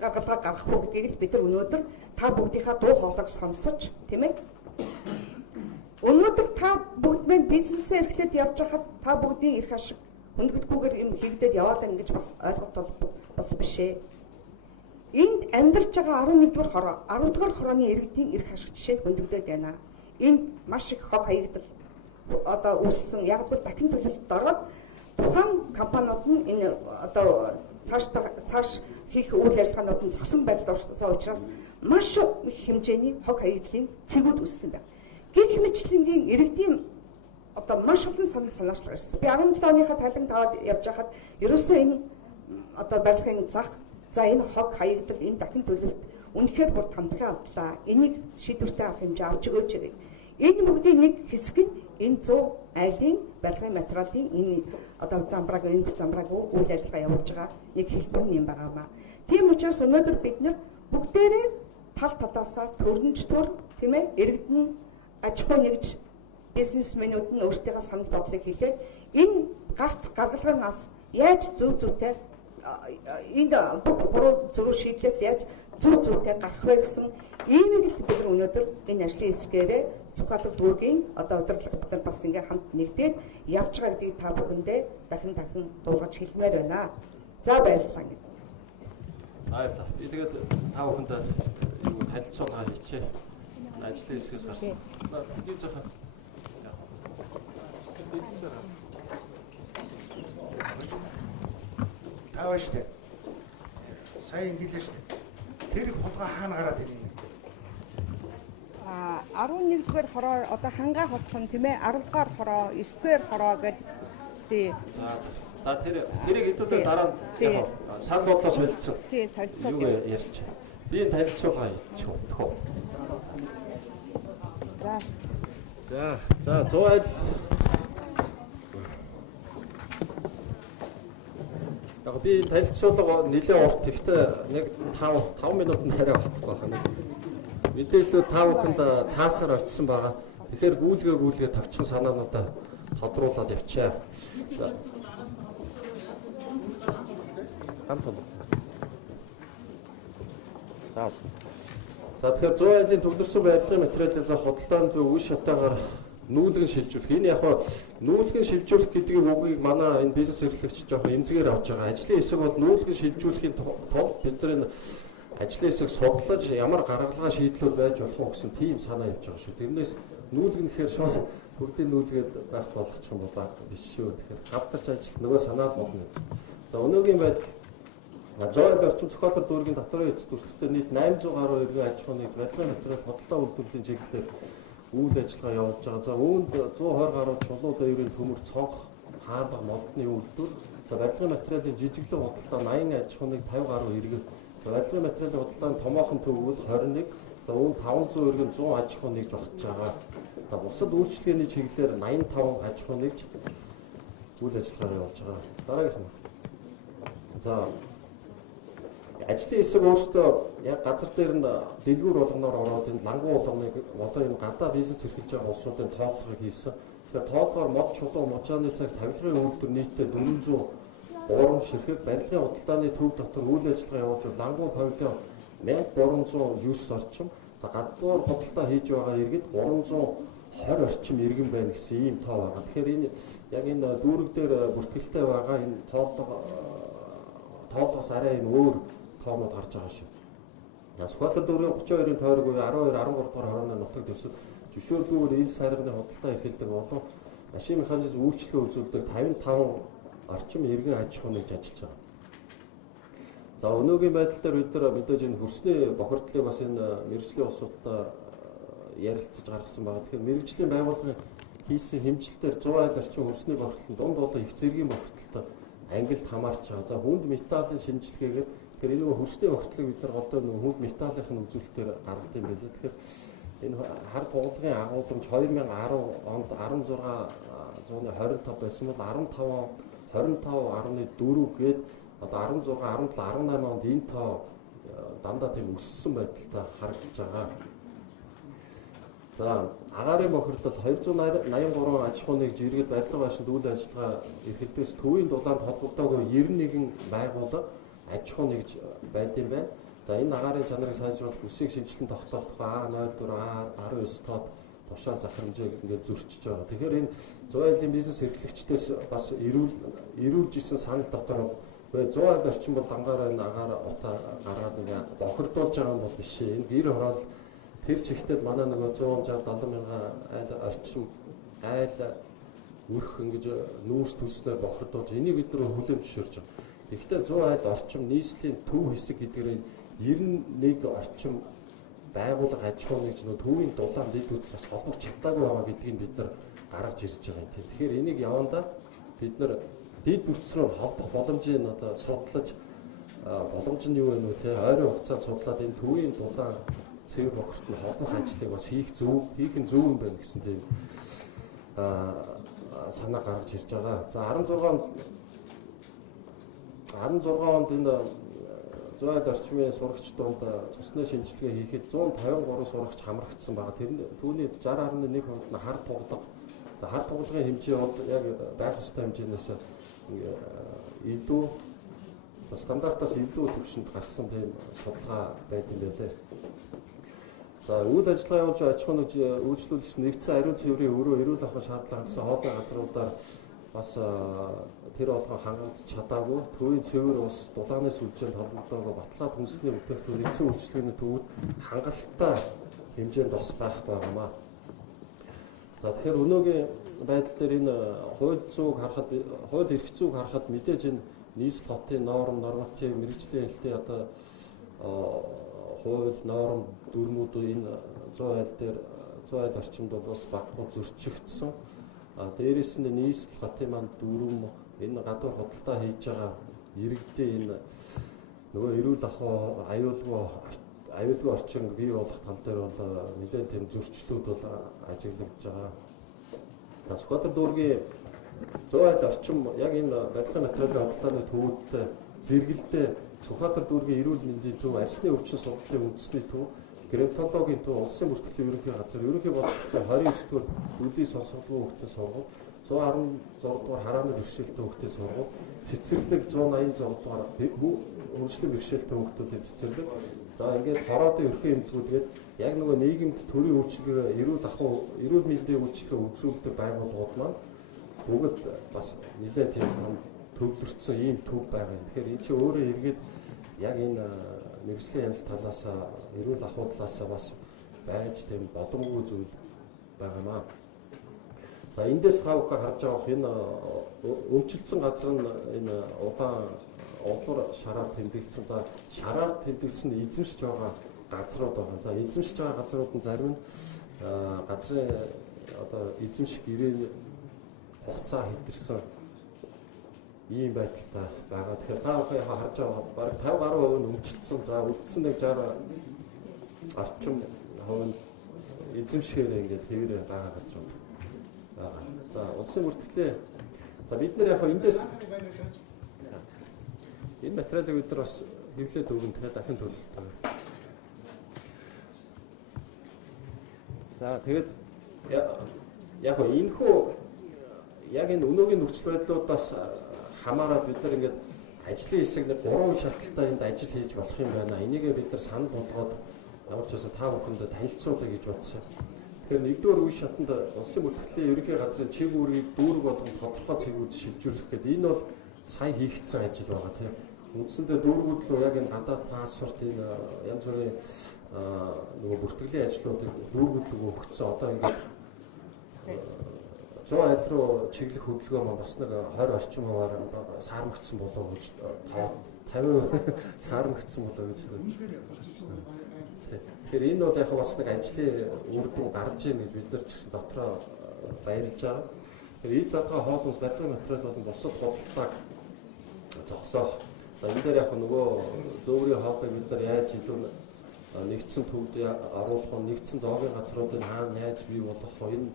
гаргалгаа гаргах уу гэдгийг л бид нар өнөөдөр та бүгдийнхаа дуу хоолойг сонсож тийм ээ. Өнөөдөр та бүгд минь бизнесээ эрхлээд явж байхад та бүгдийн эрх ашиг хүндэгдэхгүйгээр юм хийгдээд яваад байна гэж бас ойлгох бас биш ээ. Энд амьдарч байгаа 11 дугаар хороо, 10 дугаар хорооны иргэдийн эрх ашиг жишээ хүндэгдээд байна. Энд маш их хог хаягдал одоо үүссэн. Яг л дахин төлөвлөлтөд ороод тухайн компаниуд нь энэ одоо цааш хийх үйл ажиллагаанууд нь зогсон байдалд орсон учраас маш их хэмжээний хог хаягдлын цэгүүд үүссэн байна. Гэх мэтлэнгийн иргэдийн одоо маш олон санаачлал ирсэн. Би 17 оныхаа таланг таваад явж байхад ерөөсөө энэ одоо барилгын зах, за энэ хог хаягдал, энэ дахин төлөвлөлт үнэхээр бүр тамдхи алдлаа. Энийг шийдвэртэй арга хэмжээ авч өгөөч гэдэг. Энэ бүгдийн нэг хэсэг нь энэ 100 айлын барилгын материалын энэ одоо замбрааг, энэ замбрааг үйл ажиллагаа явуулж байгаа нэг хэлбэр юм байгаамаа. Тийм учраас өнөөдөр бид нар бүгдээрээ тал тадаасаа төрөнж төр тийм ээ иргэдэн аж ахуй нэгж бизнесмэнүүд нь өөрсдийнхөө санал бодлыг хэлээд энэ гарц гаргалгаанаас яаж зөв зүйтэй энд бүх буруу зөв шийдлээс яаж зөв зүйтэй гарах вэ гэсэн иймийг л бид өнөөдөр энэ ажлын хэсгээрээ Сүхбаатар дүүргийн одоо удирдлага бид нар бас ингээ хамт нэгдээд явж байгаа гэдгийг та бүхэндээ дахин дуулгаж хэлмээр байна. За баярлалаа. Баярлалаа. Би тэгээд та бүхэндээ юу танилцуулга хийчээ. Ажлын хэсгээс гарсан. Бидний зөвхөн таваа штэ. Сайн хэлээ штэ. Тэр хулгай хаана гараад ирнэ? 11 дугаар хороо одоо хангаа хотх нь тийм ээ 10 дугаар хороо 9 дугаар хороо гэдэг тий. За тэрийг хэдүүлээ дараа нь санал бодлоо солилцсон. Тий солилцоо. Юу ярьч. Би танилцуулга хийчих үү. За 100 айл. Яг би танилцуулга нэлээд урт гэхдээ нэг 5 минутанд хараа авах байна. Мэдээлэл та бүхэнд цаасаар очисон байгаа. Тэгэхээр гүйлгээ тавьчихсан санаануудаа тодруулаад явчаа. За тэгэхээр 100 айлын төвлөрсөн байдлын материалын за худалдааны зөв үе шатаагаар нүүлгэн шилжүүлэх. Энэ яг нүүлгэн шилжүүлэх гэдэг үгийг манай энэ бизнес эрхлэгч жоохон эмзгээр авч байгаа. Ажлын хэсэг бол нүүлгэн шилжүүлэхийн тулд бид нар энэ ажлын хэсэг судлаж ямар гаргалгаа шийдлүүд байж болох уу гэсэн тийм санаа явж байгаа шүү. Тэрнээс нүүлгэнэхээр шууд бүгдийн нүүлгээд байх болгочих юм бол биш шүү. Тэгэхээр гавдарч ажил нөгөө санаа л болно. За өнөөгийн байдал Зуун орчин Сүхбаатар дүүргийн татварын эцэст дүрслэлтэй нийт 800 гаруй иргэн аж ахуйн нэгж барилгын материал худалдаа үйлдвэрлэлийн чиглэлээр үйл ажиллагаа явуулж байгаа. За үүнд 120 гаруй чулуу дээрийн төмөр цонх, хаалга, модны үйлдвэр, за барилгын материалын жижиглэн худалдаа 80 аж ахуйн 50 гаруй иргэн. За барилгын материалын худалдааны томоохон төв бол 21, За үүнд 500 өргөн 100 аж ахуй нэгж багтж байгаа. За бусад үйлчлэгээний чиглэлээр 85 аж ахуй нэгж үйл ажиллагаа явуулж байгаа. Дараагийнх нь. За ажлын хэсэг өөртөө яг газар дээр нь дэлгүүр болгоноор ороод энэ лангуу болгоныг болон энэ гадаа бизнес эрхэлж байгаа улсуудын тооллогыг хийсэн. Тэгэхээр тооллогоор мод чулуу, мужааны цаг, тавилгын үйлдвэр нийтдээ 403 ширхэг, барилгын худалдааны төв дотор үйл ажиллагаа явуулж лангуу павильон 1309 орчим, за гадуур худалдаа хийж байгаа иргэд 320 орчим иргэн байна гэсэн ийм тоо байгаа. Тэгэхээр энэ яг энэ дүүрэг дээр бүртгэлтэй байгаа энэ тооллогоос арай энэ өөр тоонууд гарч байгаа шүү. Сүхбаатар дүүргийн 32-ын тойрог үе 12, 13 дугаар хорооны нутаг төсөв зөвшөөрлгүйгээр ил сайрганы худалдаа эрхэлдэг болон машин механизм үйлчлэгээ үзүүлдэг 55 орчим иргэн аж ахуй нэгж ажиллаж байгаа. За өнөөгийн байдал дээр бид нар мэдээж энэ хөрсний бохирдлыг бас энэ мэргэжлийн улсуудтай ярилцаж гаргасан байна. Тэгэхээр мэргэжлийн байгууллагын хийсэн хэмжилтээр 100 айл орчим хөрсний бохирдол дунд болон их зэргийн бохирдолтой ангилд хамаарч байгаа. За хүнд металлын шинжилгээгээр тэгэхээр энэ хөрсний бохирдлыг бид нар голдоо хүнд металлын үзүүлэлтээр гаргад юм байлээ. Тэгэхээр энэ хар туглагын агуулмж 2010 онд 1625 байсан бол 25.4 гээд одоо 16, 17, 18 онд энэ тоо дандаа тийм өссөн байдалтай харагдаж байгаа. За агаарын бохирдол 283 аж ахуй нэгж иргэд барилга байшинд үйл ажиллагаа эрхэлдэгс төвийн дулаанд холбогдоогүй 91 байгууллага аж ахуй нэгж байд юм байна. За энэ агаарын чанарыг сайжруулах үсийг шинжилэн тогтоох А04, А19 тоод тушаал зах хэмжээг ингээд зөрчиж байгаа. Тэгэхээр энэ 100 айлын бизнес эрхлэгчдээс бас ирүүлж исэн санал дотор 100 айл орчим бол дангаараа энэ агаар утаа гаргаад ингээд бохирдуулж байгаа юм бол биш. Энэ гэр хороол тэр чигтээ манай нөгөө 160-70 мянган айл орчим айл өрх ингэж нүүрс төлснөөр бохирдуулж энийг бид нар хүлээн зөвшөөрч байгаа. Гэхдээ 100 айл орчим нийслэлийн төв хэсэг гэдгээр 91 орчим байгууллага аж ахуй нэгж нөө төвийн дулаан дэд үтс бас холбох чадаагүй байгаа гэдгийг бид нар гаргаж ирж байгаа юм. Тэгэхээр энийг явандаа бид нар дэд үтс рүү холбох боломжийг одоо судлаж боломж нь юу вэ нүү те ойрын хугацаанд судлаад энэ төвийн дулаан цэвэр бохирт нь холбох ажлыг бас хийх нь зөв юм байна гэсэн тийм санаа гаргаж ирж байгаа. За 16 онд энэ 100 айл орчмын сурагч дунд цусны шинжилгээ хийхэд 153 сурагч хамрагдсан байгаа. Түүний 60.1% нь хар туглага. За хар туглагын хэмжээ бол яг байх ёстой хэмжээнээс илүү стандартаас илүү түвшинд гарсан тийм судалгаа байд юм байлээ. За үйл ажиллагаа явуулж аж ахуй нэгж үйлчлүүлсэн нэгдсэн ариун цэврийн өрөө эрүүл ахуй шаардлага гэсэн хоолой газруудаар бас тэр болгоо хангаж чадаагүй төвийн цэвэр ус дулааны сүлжээнд холбогдоогоо баталгаад хүнсний бүтээгдэхүүн нэгэн үйлчлэгээний төвүүд хангалттай хэмжээнд бас байх байгаамаа. За тэгэхээр өнөөгийн байдал дээр энэ хууль эрх зүйг харахад мэдээж энэ нийслэл хотын норматив мэргэжлийн хэлтэй одоо хууль норм дүрмүүд энэ 100 айл дээр 100 айл орчимд бас баггүй зөрчигдсөн. Дээрээс нь нийслэл хотын манд дүрм энэ гадуур худалдаа хийж байгаа иргэдийн энэ нөгөө эрүүл ахуй аюулгүй орчин бий болох тал дээр бол нэлээд тийм зөрчлүүд бол ажиглагдж байгаа. Сүхбаатар дүүргийн 100 айл орчим яг энэ барилгын материалын худалдааны төвүүдтэй зэрэгэлдээ Сүхбаатар дүүргийн эрүүл мэндийн төв, арсны өвчин судлалын үндэсний төв, геронтологийн төв, улсын бүртгэлийн ерөнхий газар, ерөнхий боловсролын 29 дугаар үлийн сонсголгүй хөгжлийн сургууль, 116 дугаар харааны бэрхшээлтэй хөгжлийн сургууль, цэцэрлэг 186 дугаар хөгжлийн бэрхшээлтэй хөгжлийн цэцэрлэг. За ингээд хороодын ерхий эмнэлгүүдгээд яг нөгөө нийгэмд төрийн үйлчилгээ, эрүүл мэндийн үйлчилгээ үзүүлдэг байгууллагууд маань бүгд бас нэлээд тийм төвлөрсөн ийм төв байгаа. Тэгэхээр энэ чинь өөрөө эргээд яг энэ мэргэжлийн хяналт талаас эрүүл ахуй талаас бас байж тийм боломжгүй зүйл байгаамаа. За эндээс хаавха харж байгаа энэ өвчлөлтсөн газар нь энэ улаан олбор шараар тэмдэглэсэн. За шараар тэмдэглэсэн эзэмшиж байгаа газрууд байгаа. За эзэмшиж байгаа газрууд нь зарим нь газрын одоо эзэмших гэрээний хугацаа хэтэрсэн ийм байдалтай байгаа. Тэгэхээр та бүхэн харж байгаа баг 50 гаруй хувь нь өмчлөсөн. За үлдсэн нэг 60 орчин хувийн эзэмшгээр ингээд хэвээрээ байгаа газар байгаа. За улсын бүртгэлээ за бид нар яг эндээс энэ материалыг бид нар бас хэвлээд өгөн тэгээ дахин төлөлтөө. За тэгээд яг энэ хөө яг энэ өнөөгийн нөхцөл байдлуудаас хамаарат бид нар ингээд ажлын хэсэг нэг 3 шалтгаалтай энд ажил хийж болох юм байна. Энийгээ бид нар санал болгоод ямар ч байсан та бүхэндээ танилцуулъя гэж бодсон. Тэгэхээр нэгдүгээр үе шатанд улсын бүртгэлийн ерөнхий газрын чиг үүргийг дүүрэг болгон тодорхой цэгүүд шилжүүлэх гэдэг энэ бол сая хийгдсэн ажил байгаа тийм. Үндсэндээ дүүргүүд рүү яг энэ гадаад паспорт энэ янз бүрийн нөгөө бүртгэлийн ажлуудыг дүүргүүд рүү өгсөн. Одоо ингээд 100 айл руу чиглэх хөдөлгөөн маань бас нэг 20 орчим хувиар саармагдсан болоо гэж 50% саармагдсан болоо гэж. Тэгэхээр энэ бол яг бас нэг ажлын үр дүн гарч ийн гэж бид нар ч гэсэн дотроо баярлж байгаа. Тэгэхээр эд задгаа хоолнос барилгын материал болон бусад худалдааг зогсоох. Энэ дээр яг нөгөө зөөврийн хоолыг бид нар яаж илүү нэгдсэн төвд оруулах вэ? Нэгдсэн зоогийн газруудыг хаана яаж бий болгох вэ? Энэ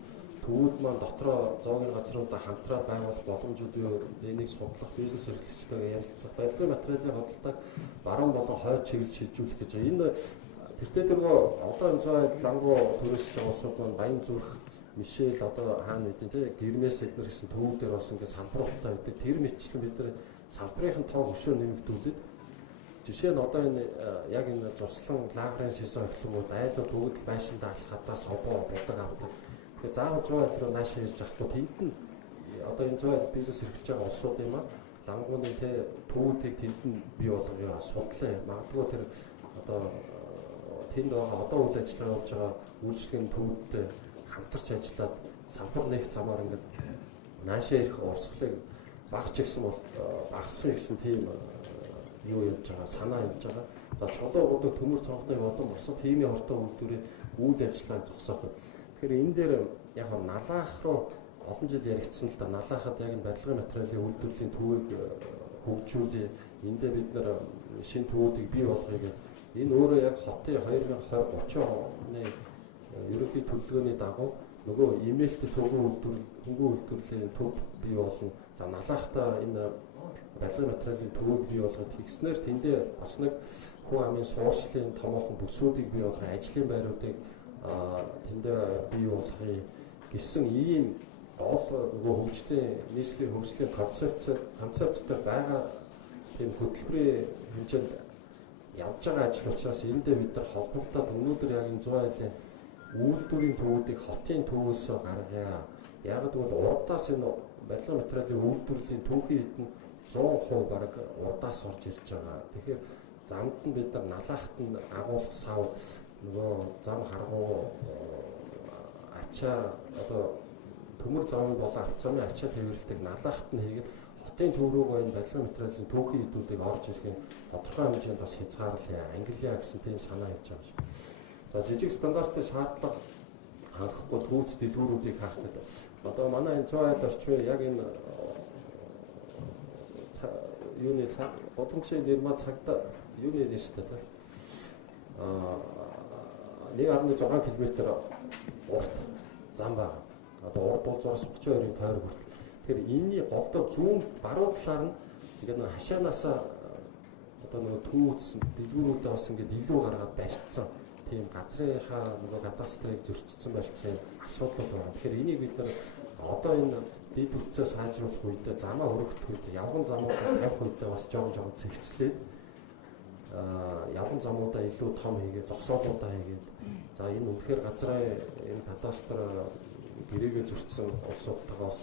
төвүүд маань дотроо зоогийн газруудаа хамтраад байгуулах боломжууд юу? Энийг судлах, бизнес эрхлэгчтэйгээ ярилцах, барилгын материалын худалдааг баруун болон хойд чиглэл шилжүүлэх гэж байгаа. Энэ тэртээ дөрвөө одоо энэ зоо лангуу төрөсөж байгаа улсууд маань Баян зүрх, Мишель одоо хаана үдин тий гэрмээс эдгээр гэсэн төвүүдээр бас ингээд салбаруудтай байдаг. Тэр мэтчлэн бид нар салбарын тоо хөшөө нэмэгдүүлээд жишээ нь одоо энэ яг энэ цуслан лагрын сезон эхлэнгүүд айлууд төгөдөл байшиндаа алхахадаас обоо будаг авдаг. Тэгэхээр заавал 100 айл руу наашаа ирж авахгүй тэнд нь одоо энэ 100 айл бизнес эрхэлж байгаа улсууд юм аа лангууны тий төвүүдийг тэнд нь бий болгоё судлаа. Магадгүй тэр одоо тэнд байгаа одоо үйл ажиллагаа явуулж байгаа үйлчлэгийн төвүүдтэй хамтарч ажиллаад салбар нэг замаар ингээд наашаа ирэх урсгалыг багч гэсэн бол багасхыг гэсэн тийм юу явж байгаа санаа явж байгаа. За чулуу удаг төмөр цонхны болон бусад хиймийн хортой үйлдвэрийн үйл ажиллагааг зогсоох. Тэгэхээр энэ дээр яг налаах руу олон жил яригдсан л да налаахад яг энэ барилгын материалын үйлдвэрлэлийн төвийг хөгжүүлээ. Эндээ бид нар шинэ төвүүдийг бий болгоё гэдэг. Энэ өөрөө яг хотын 2020-30 оны ерөнхий төлөвлөгөөний дагуу нөгөө имэйлт хөнгөн үйлдвэрлэлийн төв бий болно. За налаахтаа энэ барилгын материалын төвийг бий болгоход хийснээр тэндээ бас нэг хүн амын суурьшлийн томоохон бүсүүдийг бий болгох, ажлын байруудыг тэндээ бий болгохын гэсэн ийм гол нөгөө хөгжлийн нийслэлийн хөгжлийн концепцтэй байгаа тийм хөтөлбөрийн хэмжээнд явж байгаа ажил учраас эндээ бид нар холбогдоод өнөөдөр яг энэ 100 айлын үйлдвэрийн төвүүдийг хотын төвөөс гаргая. Яг тэгвэл урдаас энэ барилгын материалын үйлдвэрлэлийн түүхийн эд нь 100% бараг урдаас орж ирж байгаа. Тэгэхээр замд нь бид нар налаахт нь агуулах сав нөгөө зам харгуу ачаа одоо төмөр замын болон арц замын ачаа тээвэрлдэг налаахт нь хийгээд хотын төв рүү энэ барилгын материалын түүхийн эдүүдийг орж ирэхин тодорхой хэмжээнд бас хязгаарлая, ангилъя гэсэн тийм санаа явж байгаа шүү. За жижиг стандартын шаардлага хангахгүй төвц дэлгүүрүүдийг хаах гэдэг. Одоо манай энэ 100 айл орчмын яг энэ юуны бодомжийн нэрмаа цагта юуны нэр шүү дээ. 1.6 км урт зам байна. Одоо урд болзоос 32-ын тойрог хүртэл. Тэгэхээр энэний голдоо зүүн баруун талаар нь ингээд нэг хашаанаасаа одоо нөгөө төвц дэлгүүрүүдээ бас ингээд илүү гаргаад барьцсан. Тийм газрынхаа нөгөө кадастрыг зөрчсөн барьцсан асуудлууд байна. Тэгэхээр энийг бид нар одоо энэ дэд бүтцээ сайжруулах үедээ замаа өргөх үедээ явган замуудаа тавих үедээ бас жоохон цэгцлээд явган замуудаа илүү том хийгээд зогсоолуудаа хийгээд за энэ үнэхээр газрын энэ кадастр гэрээгээ зөрчсөн улсуудтайгаа бас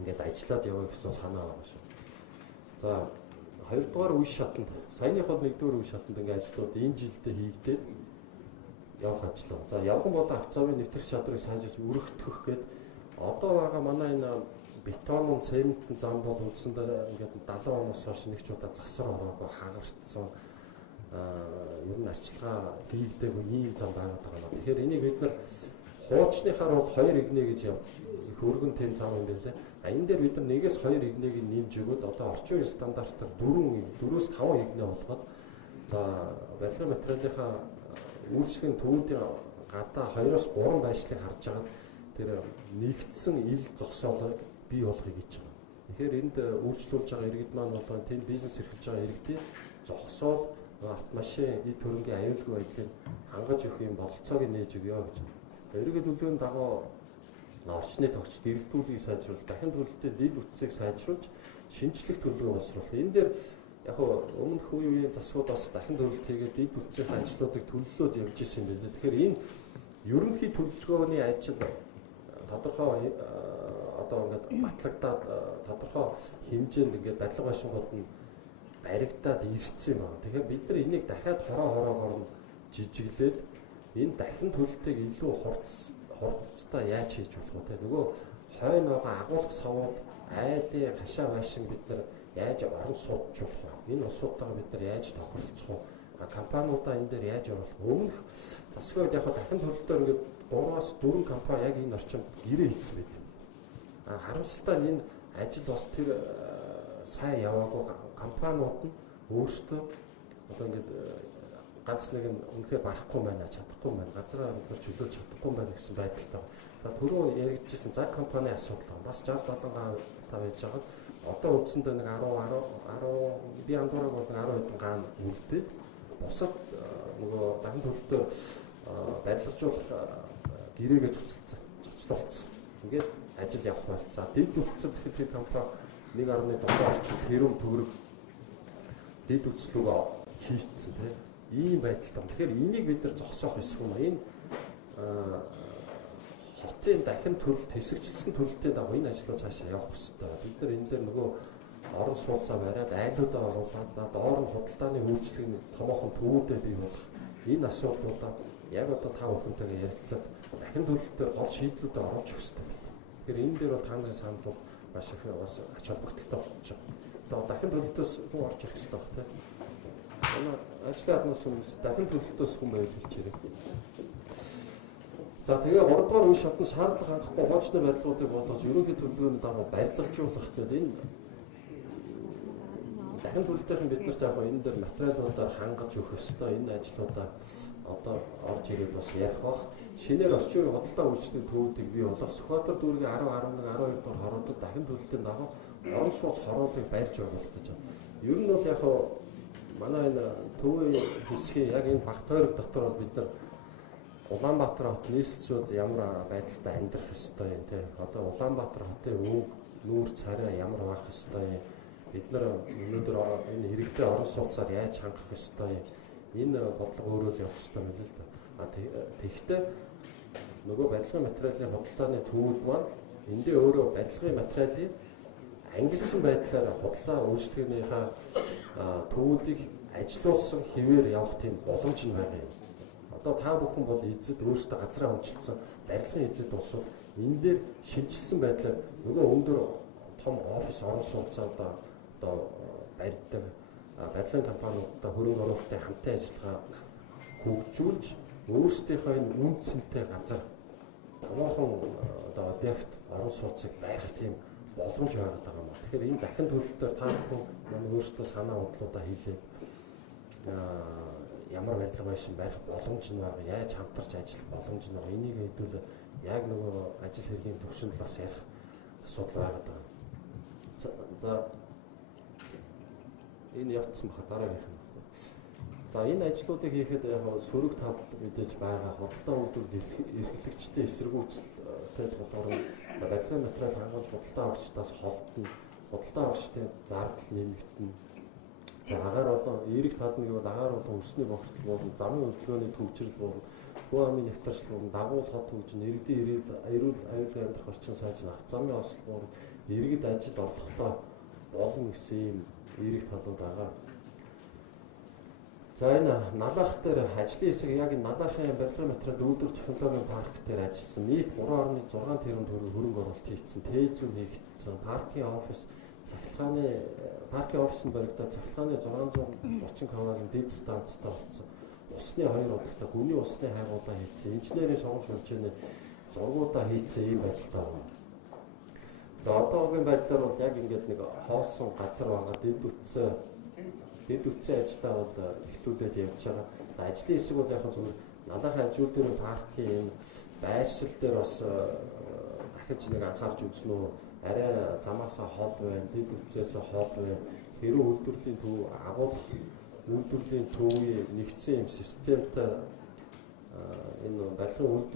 ингээд ажиллаад явах гэсэн санаа байна шүү. За хоёрдугаар үе шатанд саяныход нэгдүгээр үе шатанд ингээд ажлууд энэ жилдээ хийгдээд явах ажил. За явган болон авцаавын нэвтрэх чадрыг сайжруулж өргөтгөх гээд одоо байгаа манай энэ бетон, цементэн зам бол үндсэндээ ингээд 70 оноос хойш нэг ч удаа засвар ороогүй хагардсан ер нь арчилгаа хийгдээгүй ийм зам байгаад байгаа. Тэгэхээр энийг бид нар хуучныхаар бол 2 игнэ гэж их өргөн тэм зам юм байлээ. Энэ дээр бид нар 1-2 игнэгийг нэмж өгөөд одоо орчин үеийн стандартаар 4-5 игнэ болгоод за барилгын материалынхаа үйлчлэгийн төвүүдийн гадаа 2-3 байшлыг харж байгаа тэр нэгдсэн ил зогсоолыг бий болгохыг гэж байгаа. Тэгэхээр энд үйлчлүүлж байгаа иргэд маань болон тэнд бизнес эрхэлж байгаа иргэдийн зогсоол автомашин эд хөрөнгийн аюулгүй байдлыг хангаж өгөх юм бололцоог нээж өгье гэж. Эргээд төлөвлөгөөний дагуу орчны тогтч гэрэлтүүлгийг сайжруулах, дахин төлөлтөд дэд үтсийг сайжруулж, шинжлэх төлөвлөгөө боловсруулах. Энэ дээр яг өмнөх үеийн засгуудаас дахин төлөлт хийгээд дэд үтсийн ажлуудыг төлөвлөлөөд явж ирсэн юм байна. Тэгэхээр энэ ерөнхий төлөвлөгөөний ажил тодорхой одоо ингээд батлагдаад тодорхой хэмжээнд ингээд барилга машингууд нь баригдаад ирсэн юм байна. Тэгэхээр бид нар энийг дахиад хороогоор нь жижиглээд энэ дахин төлөлтийг илүү хурдцтай яаж хийж болох вэ? Нөгөө хойно байгаа агуулга савууд айлын хашаа машин бид нар яаж орон суудж болох вэ? Энэ улсуудтайгаа бид нар яаж тохиролцох вэ? Компаниудаа энэ дээр яаж оруулах вэ? Өмнөх засгийн үед яг дахин төлөлтөөр ингээд 3-аас 4 компани яг энэ орчинд гэрээ хийсэн байт. Харамсалтай нь энэ ажил бас тэр сайн яваагүй. Компаниуд нь өөрсдөө одоо ингээд ганц нэг нь үнэхээр барахгүй байна, чадахгүй байна, газраа бид нар чөлөөлж чадахгүй байна гэсэн байдалтай. За түрүү яригдчихсэн цаг компани асуудал бас 60-70 тав байж байгаа. Одоо үндсэндээ нэг 10 би андуураг бол 10 хэдэн гаан үлдээд бусад нөгөө дахин төлөлтөөр барилгажуулах гэрээгээ цуцлуулсан. Ингээд ажил явах байлцаа. Дэд үтсэд тэгэхээр компани 1.7 орчим тэрбум төгрөг дэд үтслүүгээ хийцсэн тийм ийм байдалтай. Тэгэхээр энийг бид нар зогсоох ёсгүй юм. Энэ хотын дахин төлөлт хэсэгчлсэн төлөлтийн дагуу энэ ажлууд цаашаа явах хэрэгтэй. Бид нар энэ дээр нөгөө орон сууцаа бариад айлуудаа оруулаад за доор нь худалдааны үйлчлэгийн томоохон төвүүдэд бий болох энэ асуудлуудаа яг одоо та бүхэнтэйгээ ярилцаад дахин төлөлтөөр гол шийдлүүдэд оруулж өгөх хэрэгтэй. Тэгэхээр энэ дээр бол та нарын санал бол маш их бас ач холбогдолтой болж байгаа. Одоо дахин төлөлтөөс хүн орж ирэх хэрэгтэй баг тийм. Ажлын аднаас хүмүүс дахин төлөлтөөс хүн байвал хэлчихээрэй. За тэгээ 3 дугаар үе шатны шаардлага хангахгүй гоочны барилгуудыг болгож ерөнхий төлөвлөгөөний дагуу барилгажуулах гэдэг энэ дахин төлөлтөхийн бид нарт яг энэ дээр материалуудаар хангаж өгөх ёстой. Энэ ажлуудаа одоо орж ирээд бас ярих бах. Шинээр орчин үеийн худалдаа үйлчлэлийн төвүүдийг бий болгох, Сүхбаатар дүүргийн 10, 11, 12 дугаар хоруудад дахин төлөлтийн дагуу орон сууц хоруудыг барьж оруулах гэж байна. Ер нь бол яг манай энэ төвийн хэсгийн яг энэ бах тойрог дотор бол бид нар Улаанбаатар хот нийслэлүүд ямар байдалтай амьдрах ёстой юм те. Одоо Улаанбаатар хотын өг, нүүр царай ямар байх ёстой юм. Бид нар өнөөдөр энэ хэрэгтэй орон сууцаар яаж хангах ёстой юм. Энэ бодлого өөрөө л явах ёстой юм л да. Тэгэхдээ нөгөө барилгын материалын худалдааны төвүүд маань эндээ өөрөө барилгын материалын ангилсан байдлаар худлаа үйлчлэгнийхээ төвүүдийг ажилуулсан хэвээр явах тийм боломж нь байгаа юм. Одоо та бүхэн бол эзэд өөрсдөө газраа хөнчилсөн барилгын эзэд улсууд энэ дээр шинжилсэн байдлаар нөгөө өндөр том офис орон сууцаа одоо барьдаг барилгын компаниудтай хөрөнгө оруулалтын хамтын ажиллагаа хөгжүүлж өөрсдийнхөө энэ үн цэнтэй газар томоохон одоо объект орон сууцыг барих тийм боломж байгаа юм. Тэгэхээр энэ дахин төлөлтөөр та бүхэн манай өөрсдөө санаа бодлуудаа хийлээ. Ямар барилга байшин барих боломж нь байгаа, яаж хамтарч ажиллах боломж нь байгаа. Энийг хэдүүл яг нөгөө ажил хэргийн төвшөнд бас ярих асуудал байгаа. За энэ явцсан баха дараагийнх нь. За энэ ажлуудыг хийхэд яг сөрөг тал мэдээж байгаа. Худалдаа үйлдвэрлэл эрхлэгчтэй эсэргүүцэлтэй болохоор барилгын материал хангаж худалдаа авагчдаас холдно. Худалдаа авагчдын зардал нэмэгдэнэ. Агаар болон эерэг тал нь бол агаар болон өсний бохирдол болон замын хөдөлгөөний төвчрэл болон хүү амын нэвтрэлт болон дагуул хот хөгжин иргэдийн аюулгүй амьдрах орчин сайжрах авто замын ослол болон иргэд ажил орлоготой болно гэсэн юм эерэг талууд байгаа. За энэ налаах дээр ажлын хэсэг яг энэ налаахын барилгын материал үйлдвэр технологийн парк дээр ажилласан нийт 3.6 тэрбум төгрөг хөрөнгө оруулалт хийгдсэн, тээзүүр хийгдсэн, паркийн офис паркийн офиснд баригдаад цахилгааны 630 кW-гийн дэд станцтай болсон. Усны 2 удаагтай гүний усны хайгуулаа хийцэн, инженерийн сонгож хэмжээний зургуудаа хийцэн ийм байдалтай байна. За одоогийн байдлаар бол яг ингээд нэг хоосон газар байгаа дэд үтсийн ажлаа бол эхлүүлээд явж байгаа. Ажлын хэсэг бол яг зүгээр Надад ажилтны паркийн энэ байршил дээр бас дахиж нэг анхаарч үзнэ үү? Арай замаасаа хол байна, дэд үцээс хол байна. Хэрэв үйлдвэрлэлийн төв агуулах үйлдвэрлэлийн төвийн нэгдсэн юм системтэй энэ барилгын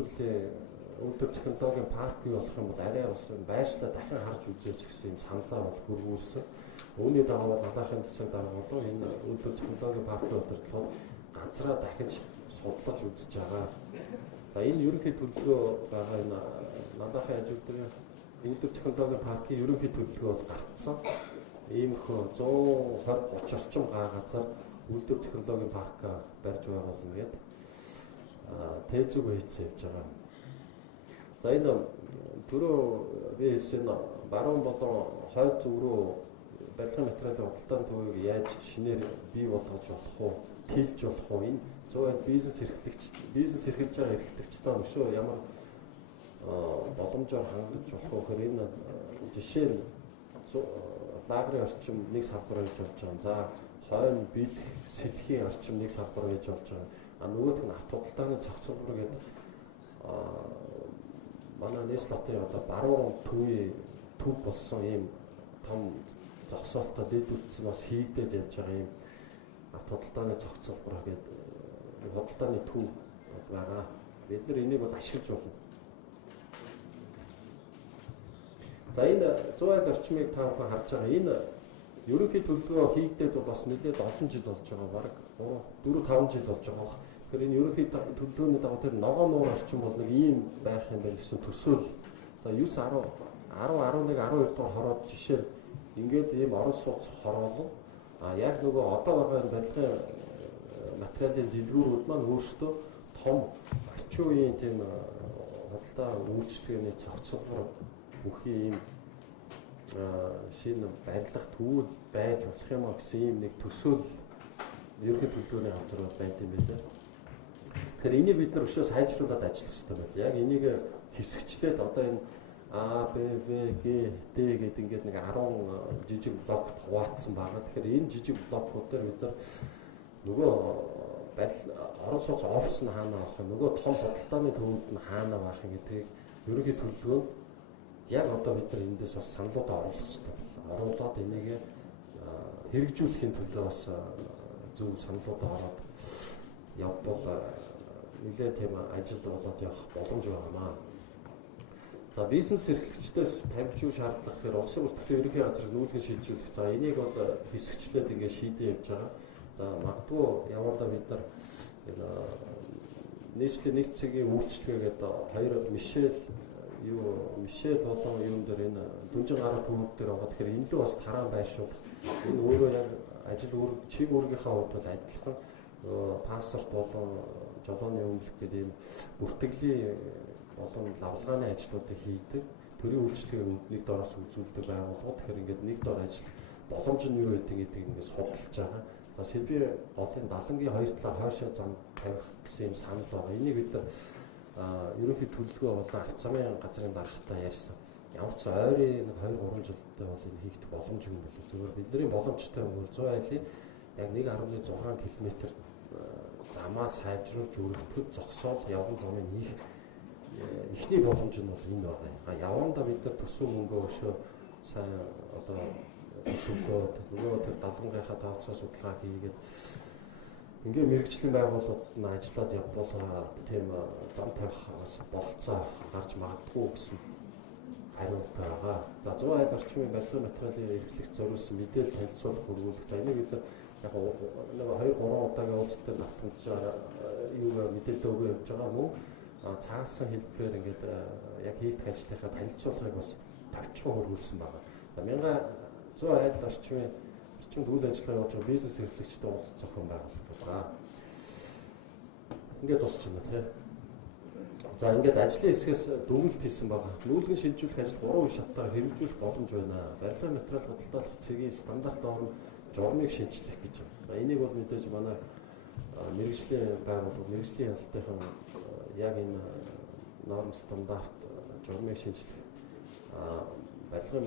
үйлдвэр технологийн парк бий болох юм бол арай бас байршлаа дахин харж үзээч гэсэн юм саналаа бол хөрвүүлсэн. Үүний дагуу далайхын засаг дарга болон энэ үйлдвэр технологийн паркын удирдлагууд газраа дахиж судлаж үзэж байгаа. За энэ ерөнхий төлөвлөгөө байгаа энэ далайхын ажилтны үйлдвэр технологийн паркийн ерөнхий төлөвлөгөө бол гарцсан. Иймэрхүү 120-30 орчим газар үйлдвэр технологийн парк барьж байгаа болно гэдэг тээзэг хийцээ явж байгаа. За энэ түрүү би хэлсэн баруун болон хойд зүг рүү барилгын материалын худалдааны төвийг яаж шинээр бий болгож болох уу, тэлж болох уу? Энэ 100% бизнес эрхэлж байгаа эрхлэгчдээ өшөө ямар боломжоор хангаж болох уу гэхээр энэ жишээ нь лагерын орчим нэг салбар хийж болж байгаа. За хойно бэлэх, сэлхийн орчим нэг салбар хийж болж байгаа. Нөгөөх нь авто худалдааны цогцлбор гэдэг манай нийслэлтийн одоо баруун төв болсон ийм том зогсоолтой дэд үтс бас хийгдэж явж байгаа юм авто худалдааны цогцлбор гэдэг худалдааны төв байгаа. Бид нар энийг бол ашиглаж болно. За энэ 100 орчмыг та бүхэн харж байгаа. Энэ ерөнхий төлөвлөгөө хийгдээд бас нэлээд олон жил болж байгаа. Бараг 4-5 жил болж байгаа. Тэгэхээр энэ ерөнхий төлөвлөгөөний дагуу тэр ногоо нуур орчим бол нэг ийм байх юм байна гэсэн төсөөл. За 9 10 11 12 дугаар хороод жишээ ингээд ийм орон сууц хороолол яг нөгөө одоо байгаа барилгын материалын дэлгүүрүүд маань өөрсдөө том орчин үеийн тийм худалдаа үйлчлэгээний цогцлбор бүхий ийм шинэ барилга төвүүд байж болох юм а гэсэн ийм нэг төсөөл ерөнхий төлөвлөгөөний газар байд юм байна. Тэгэхээр энийг бид нар өшөө сайжруулад ажиллах хэрэгтэй байна. Яг энийг хэсэгчлээд одоо энэ А, Б, В, Г, Д гэдэг ингээд нэг 10 жижиг блокт хуваацсан байгаа. Тэгэхээр энэ жижиг блокууд дээр бид нар нөгөө орон сууц офис нь хаана байх вэ? Нөгөө том худалдааны төвүүд нь хаана байх юм гэдгийг ерөнхий төлөвлөгөөнд яг одоо бид нар эндээс бас саналуудаа оруулах хэрэгтэй байна. Оруулаад энийг хэрэгжүүлэхийн төлөө бас зөв саналуудаа ороод явбал нэлээд тийм ажил болоод явах боломж байна. За бизнес эрхлэгчдээс тавьж юу шаардлага гэхээр улсын бүртгэлийн ерөнхий газрыг нүүлгэн шилжүүлэх. За энийг бол хэсэгчлээд ингээд шийдэж явж байгаа. За магадгүй явандаа бид нар нийслэлийн нэг цагийн үйлчлэгээгээд хоёр Мишель болон юун дээр энэ дүнжин гараа төвүүд дээр байгаа. Тэгэхээр энэ л бас тараан байршуулах. Энэ өөрөө яг ажил чиг үүргийнхаа хувьд бол адилхан пассворт болон жолооны өмнөх гэдэг ийм бүртгэлийн болон лавлгааны ажлуудыг хийдэг. Төрийн үйлчлэгийг нэг дороос үзүүлдэг байгууллагууд. Тэгэхээр ингээд нэг дор ажил боломж нь юу гэдэг ингээд судалж байгаа. За Сэби голын 70-гийн хоёр талаар хойшоо зам тавих гэсэн юм санал байгаа. Энийг бид ерөнхий төлөвлөгөө болон авто замын газрын дарагтай ярьсан. Ямар ч ойрын 2-3 жилдээ бол энэ хийх боломж юм болов. Зөвхөн бидний боломжтой өгөр 100 айлын яг 1.6 км замаа сайжруулж өргөдөхөд зогсоол явган замыг хийх эхний боломж нь бол энэ байна. Явандаа бид нар төсөв мөнгөө өшөө сайн одоо төсөвлөөд нөгөө тэр 70-ийнхаа тавцаа судалгаа хийгээд ингээ мэрэгжлийн байгууллагууд нь ажиллаад явбал тийм зам тавих болцоо гарч магадгүй гэсэн хариултаа байгаа. За 100 айл орчмын барилгын материалын эрхлэгч зориулсан мэдээлэл танилцуулах хөрвүүлэх. За энийг бид яг нэг 2-3 удаагийн уулзалтад давтамжаар юу мэдээлэл өгөө явж байгаа мөн цаасан хэлбэрээр ингээд яг хийх ажлынхаа танилцуулгыг бас тавьчихсан хөрвүүлсэн байгаа. За 1100 айл орчмын үйл ажиллагаа явуулж байгаа бизнес эрхлэгчтэй уулзах зохион байгуулалт байгаа. Ингээд тусч байна тий. За ингээд ажлын хэсгээс дүгнэлт хийсэн байгаа. Нүүлгэн шилжүүлэх ажил 3 үе шаттайгаар хэрэгжүүлэх боломж байна. Барилгын материал худалдаалах цэгийн стандарт орн журмыг шинжлэх гэж байна. За энийг бол мэдээж манай мэрэгжлийн байгууллага, мэрэгжлийн ялалтынхан яг энэ норм стандарт журмыг шинжлэх барилгын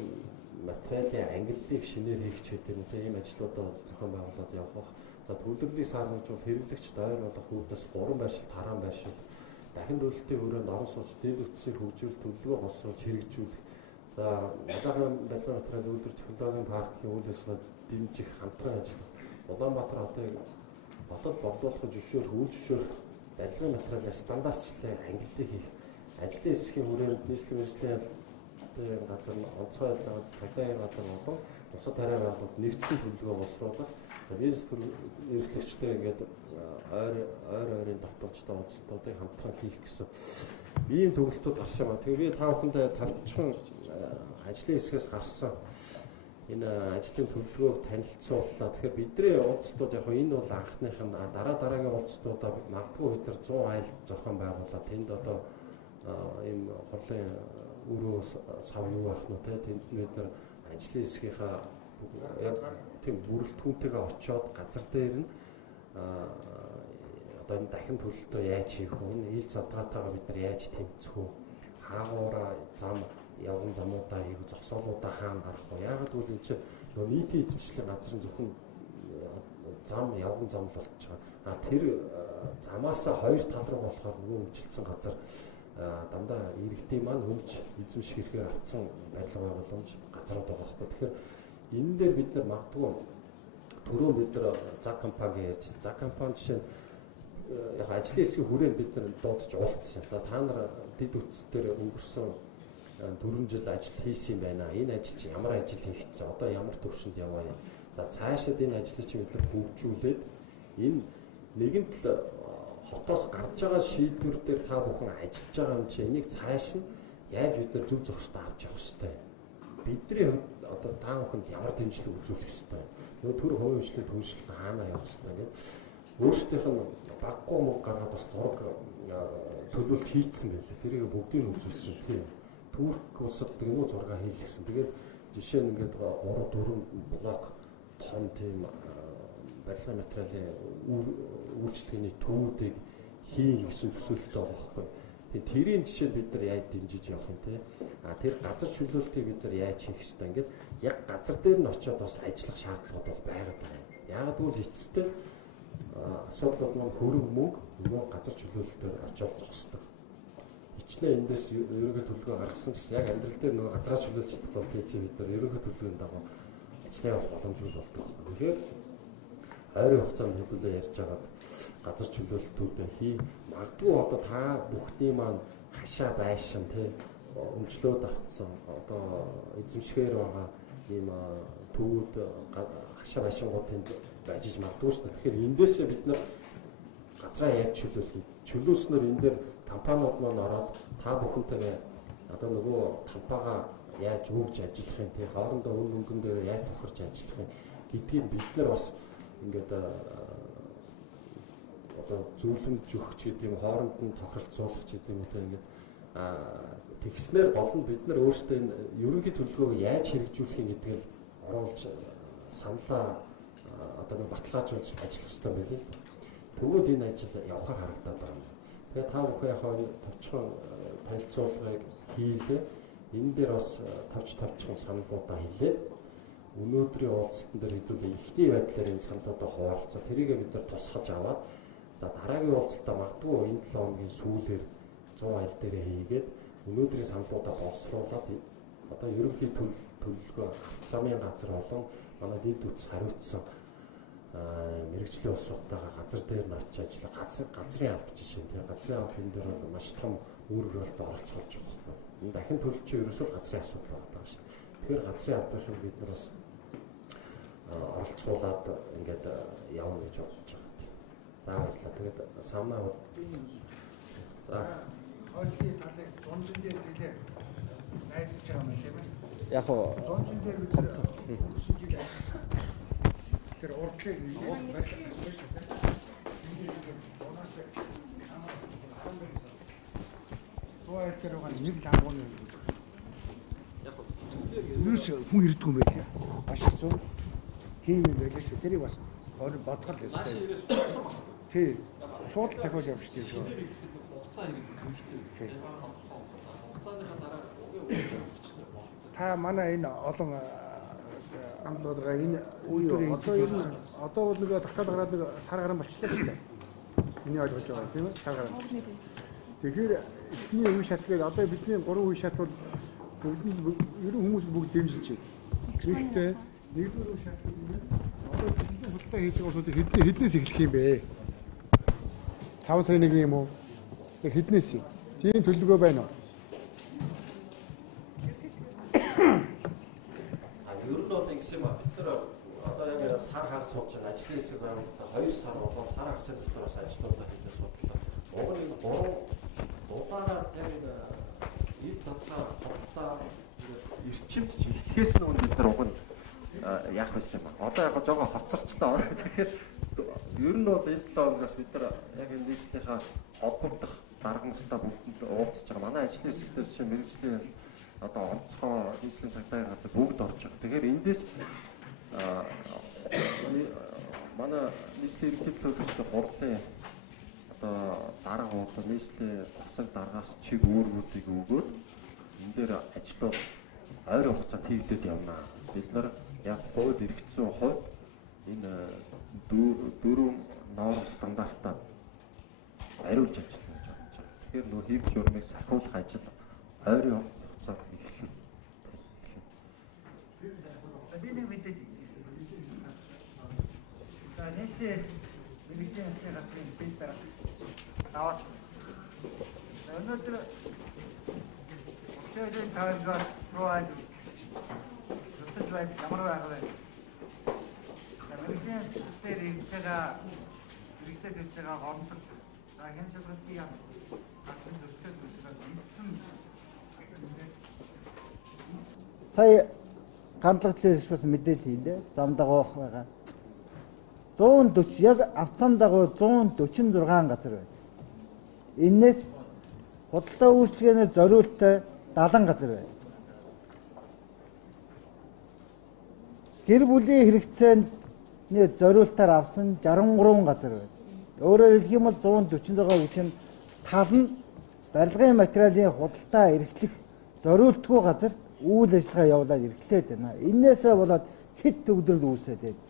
материалын ангиллыг шинээр хийх гэдэг нь тийм ажлуудаа зохион байгуулаад явах. За төлөвлөлийг сааруулж хэрэглэгч дойр болох үүднээс 3 байршил тараан байршил дахин төлөлтийн хүрээнд орон сууц дэд үтсийг хөгжүүл төлөвлөгөө боловсруулж хэрэгжүүлэх. За Улаанбаатар барилгын материалын үйлдвэр технологийн паркийн үйл ажиллагаа дэмжих хамтран ажиллах. Улаанбаатар хотыг хотод борлуулах зөвшөөрөх, үйл зөвшөөрөх барилгын материалын стандартчлалын ангиллыг хийх. Ажлын хэсгийн хүрээнд нийслэлийн мэргэжлийн газар, онцгой ажиллагаа, цагдаагийн газар болон бусад тариа байгууллагууд нэгдсэн төлөвлөгөө боловсруулах. За бизнес эрхлэгчтэй ингээд ойрын давтамжтай уулзалтуудыг хамтран хийх гэсэн ийм төгөлтүүд гарсан ба. Тэгээ би та бүхэндээ тавчхан ажлын хэсгээс гарсан энэ ажлын төлөвлөгөөг танилцууллаа. Тэгэхээр бидний уулзалтууд яг энэ бол анхных нь дараагийн уулзалтуудаа магадгүй бид нар 100 айл зохион байгуулаад тэнд одоо ийм хорлын өрөө сав юу байх нь те тэнд бид нар ажлын хэсгийнхаа яг тийм бүрэлдэхүүнтэйгээ очиод газар дээр нь одоо энэ дахин төлөлтөө яаж хийх вэ? Энэ ил задгаатайгаа бид нар яаж тэмцэх вэ? Хаагаараа зам явган замуудаа хийх, зогсоолуудаа хаана гарах вэ? Яагаад гэвэл энэ чинь нөгөө нийтийн эзэмшлийн газрын зөвхөн зам явган зам л болчих байгаа. Тэр замаасаа хоёр тал руу болохоор нөгөө өмчлөсөн газар дандаа иргэдийн маань өмч эзэмших хэрэгээр авсан барилга байгууламж газрууд байгаа байхгүй. Тэгэхээр энэ дээр бид нар магадгүй түрүү бид нар заг компани ярьж байна. Заг компани жишээ нь яг ажлын хэсгийн хүрээнд бид нар дуудаж уулзсан. За та нар дэд үтс дээр өнгөрсөн 4 жил ажил хийсэн юм байна. Энэ ажил чи ямар ажил хийгдсэн? Одоо ямар төвшөнд яваа юм? За цаашид энэ ажлыг чи бид нар хөгжүүлээд энэ нэгэнт л хотоос гарч байгаа шийдвэр дээр та бүхэн ажиллаж байгаа юм чи энийг цааш нь яаж бид нар зөв зохистой авч явах ёстой. Бидний одоо та бүхэнд ямар дэмжлэг үзүүлэх ёстой. Нөгөө төр хувийн хөгжлийн түншлэлт хаана явах ёстой гэдэг өөрсдийнх нь баггүй мөнгө гаргаад бас зураг төлөвлөлт хийцэн байлээ. Тэрийг бүгдийг үзүүлсэн тийм. Турк улсад гэмүү зураг хийлгэсэн. Тэгээд жишээ нь ингээд 3-4 блок том тийм барилгын материалын үйлчлэгээний төвүүдийг хийн гэсэн төсөөлөлтэй байгаа байхгүй. Тэгээд тэрийн жишээ бид нар яаж дэмжиж явах юм те. Тэр газар чөлөөлтийг бид нар яаж хийх ёстой. Ингээд яг газар дээр нь очиод бас ажиллах шаардлагууд бол байгаад байна. Яагаад гэвэл эцэстээ асуудлууд маань хөрөнгө мөнгө нөгөө газар чөлөөлөлтөөр очиод зогсдог. Хичнээн эндээс ерөнхий төлөвлөгөө гаргасан ч яг амьдрал дээр нөгөө газраа чөлөөлж чадах бол тийч бид нар ерөнхий төлөвлөгөөнд дагуу ажиллаа явах боломжгүй болдог. Тэгэхээр ойрын хугацаанд хөдөлгөөн ярьж байгаад газар чөлөөлөлтүүдээ хий. Магадгүй одоо та бүхний маань хашаа байшин тий өмчлөөд автсан одоо эзэмшгээр байгаа ийм төвүүд хашаа байшингууд тэнд ажиж магадгүй шүү дээ. Тэгэхээр эндээсээ бид нар газраа яаж чөлөөлөх вэ? Чөлөөснөр энэ дээр компаниуд маань ороод та бүхэнтэйгээ одоо нөгөө талбайгаа яаж өгж ажиллах юм тий хоорондоо үн мөнгөн дээр яаж тохирч ажиллах юм гэдгийг бид нар бас ингээд одоо зөвлөмж өгч гэдэг юм хооронд нь тохиролцуулах гэдэг юм те ингээд тэгснээр гол нь бид нар өөрсдөө энэ ерөнхий төлөвлөгөөг яаж хэрэгжүүлэх юм гэдгийг оруулж саналаа одоо нэг баталгаажуулж ажиллах хэрэгтэй байл л. Тэгвэл энэ ажил явахаар харагдаад байгаа юм. Тэгээ та бүхэн яг товчхон танилцуулгыг хийлээ. Энэ дээр бас тавчхан саналуудаа хэлээд өнөөдрийн уулзалтан дээр хэдүүлээ ихний байдлаар энэ саналуудаа хуваалцаа. Тэрийгээ бид нар тусгаж аваад за дараагийн уулзалтаа магадгүй энэ 7 хоногийн сүүлээр 100 айл дээрээ хийгээд өнөөдрийн саналуудаа боловсруулад одоо ерөнхий төлөвлөгөө замын газар болон манай дэд үтс хариуцсан мэрэгжлийн улсуудтайгаа газар дээр нь очиж ажиллах газрын алба жишээ тийм газрын алба энэ дээр бол маш том үр хөрөлтөд оролцуулж байгаа юм. Энэ дахин төлөвч ерөөсөө газрын асуудал байгаа шүү. Тэгэхээр газрын албаыг бид нар бас оролцуулаад ингээд явна гэж бодож байгаа тийм. За баярлалаа. Тэгээд самнаа за хойны талын зунжин дээр нэлээ найдаж байгаа юм тийм ээ. Яг уу зунжин дээр бид өнгөрсөн жил тэр урдлыг барих гэсэн байх тийм. Туйл дээр байгаа нэг ламгууны гэж. Яг уу юус хүн ирдгүй юм байл. Маш хэцүү. Тийм юм байл шүү. Тэрийг бас өөр бодгол өстэй. Тий. Сууд тахиул явчихсан шүү. Хугацаа хэрэгтэй. Хугацааныхаа дараа та манай энэ олон хамтлагаа энэ үйлдвэрийн одоо бол нэг дахиад гараад нэг сар гарan болчихлоо шүү дээ. Миний ойлгож байгаа тийм ээ сар гарan. Тэгэхээр эхний үе шат гээд одоо бидний 3 үе шат бол бүгд ерөн хүмүүс бүгд дэмжилж байна. Гэхдээ нэгдүгээр үе шат гэдэг нь одоо бидний худалдаа хийж байгаа улсууд хэднээс эхлэх юм бэ? 5 сая нэг юм уу? Хэднээс юм? Тийм төлөвлөгөө байна уу? Ер нь бол ингэсэн юм а. Бид нар одоо яг сар хагас сууж байгаа ажлын хэсэг байгуулалтаа 2 сар болоод сар хагасын дотроос ажлуудаа хийдэж судлаа. Уг нь 3 дулаараа яг ив задгаа бодлоо эрчимч эхлэхээс нь бид нар уг нь яах байсан юм а. Одоо яг жоохон хоцорчлоо. Тэгэхээр ер нь бол энэ 7 хоногоос бид нар яг энэ нийслэлийнхаа холбогдох дарга нартай бүгд уулзж байгаа. Манай ажлын хэсэгтээс чинь мэргэжлийн одоо онцгой нийслэлийн цагдаагийн газар бүгд орж байгаа. Тэгэхээр эндээс манай нийслэлийн ерөнхий төлөвлөлтөд гурлын одоо дарга уулаа нийслэлийн засаг даргаас чиг үүргүүдийг өгөөд энэ дээр ажлууд ойр хугацаанд хийгдээд явна. Бид нар яг хувьд эргэцсэн хувьд энэ 4 норм стандартаар хариулж ажиллана гэж бодож байгаа. Тэгэхээр нөө хийх журмыг сахиулах ажил ойрын хугацаанд эхэлнэ. Би нэг мэдээж нийслэлийн мэргэжлийн газрын бэлтэр аваад өнөөдөр өчигдөр тавьж рууад зөвхөн ямар байх вэ? Мэргэжлийн дээр иргэжээ иргэжээ гомдол хэн чөлөөтэй юм гацсан зөвхөн мэдсэн сая ганцлагдлын хэлбэрс мэдээлэл хийлээ. Зам дагуух байгаа. 140 яг авцам дагуу 146 газар байна. Энээс худалдаа үйлчилгээний зориулттай 70 газар байна. Гэр бүлийн хэрэгцээнд зориултаар авсан 63 газар байна. Өөрөөр хэлэх юм бол 146 гэж нь тал нь барилгын материалын худалдаа эрхлэх зориултгүй газар үйл ажиллагаа явуулаад эрхлээд байна. Иннээсээ болоод хэд төгдрөл үүсээд байна.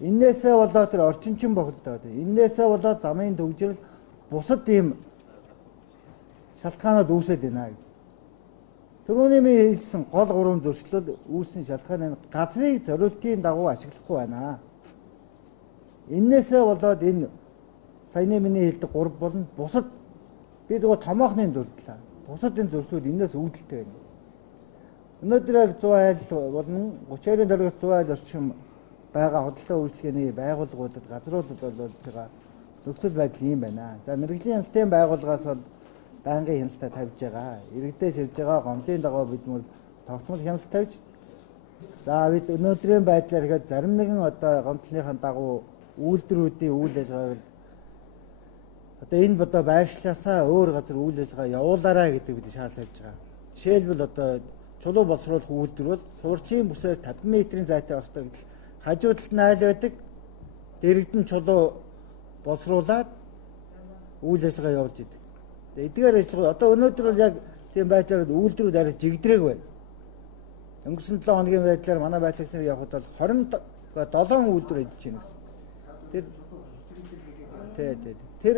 Иннээсээ болоод тэр орчинчин бохолдоод байна. Иннээсээ болоод замын төвжирэл бусад ийм шалтгаанууд үүсээд байна гэж. Түрүүний минь хэлсэн гол 3 зөрчлөл үүссэн шалтгаан нь газрыг зориултын дагуу ашиглахгүй байна. Иннээсээ болоод энэ саяны миний хэлдэг 3 болон бусад би зөвхөн томоохны дурдлаа. Бусад энэ зөрчлүүд энэс үүдэлтэй байна. Өнөөдөр яг 100 айл болон 32-ын долоогоос 100 айл орчим байгаа худалдаа үйлчилгээний байгууллагуудад газруудад бол байгаа нөхцөл байдал ийм байна. За мэргэжлийн хяналтын байгууллагаас бол байнгын хяналтаа тавьж байгаа. Иргэдээс ирж байгаа гомдлын дагуу бид мөр тогтмол хяналт тавьж. За бид өнөөдрийн байдлаар ихэд зарим нэгэн одоо гомдлынхаа дагуу үйлдвэрүүдийн үйл ажиллагааг одоо энэ бодоо байршлаасаа өөр газар үйл ажиллагаа явуулаарай гэдэг бид шаардлага тавьж байгаа. Жишээлбэл одоо чулуу боловсруулах үйлдвэр бол сурчийн бүсээс 50 м-ийн зайтай байх ёстой гэдэл хажуу талд нь айл байдаг. Дэрэгдэн чулуу боловсруулаад үйл ажиллагаа явуулж идэг. Тэгээ эдгээр ажиллагаа одоо өнөөдөр бол яг тийм байдлаар үйлдвэрүүд арай жигдрээг байна. Өнгөрсөн 7 хоногийн байдлаар манай байцаагч нар явхад бол 27 үйлдвэр ажиллаж байна гэсэн. Тэр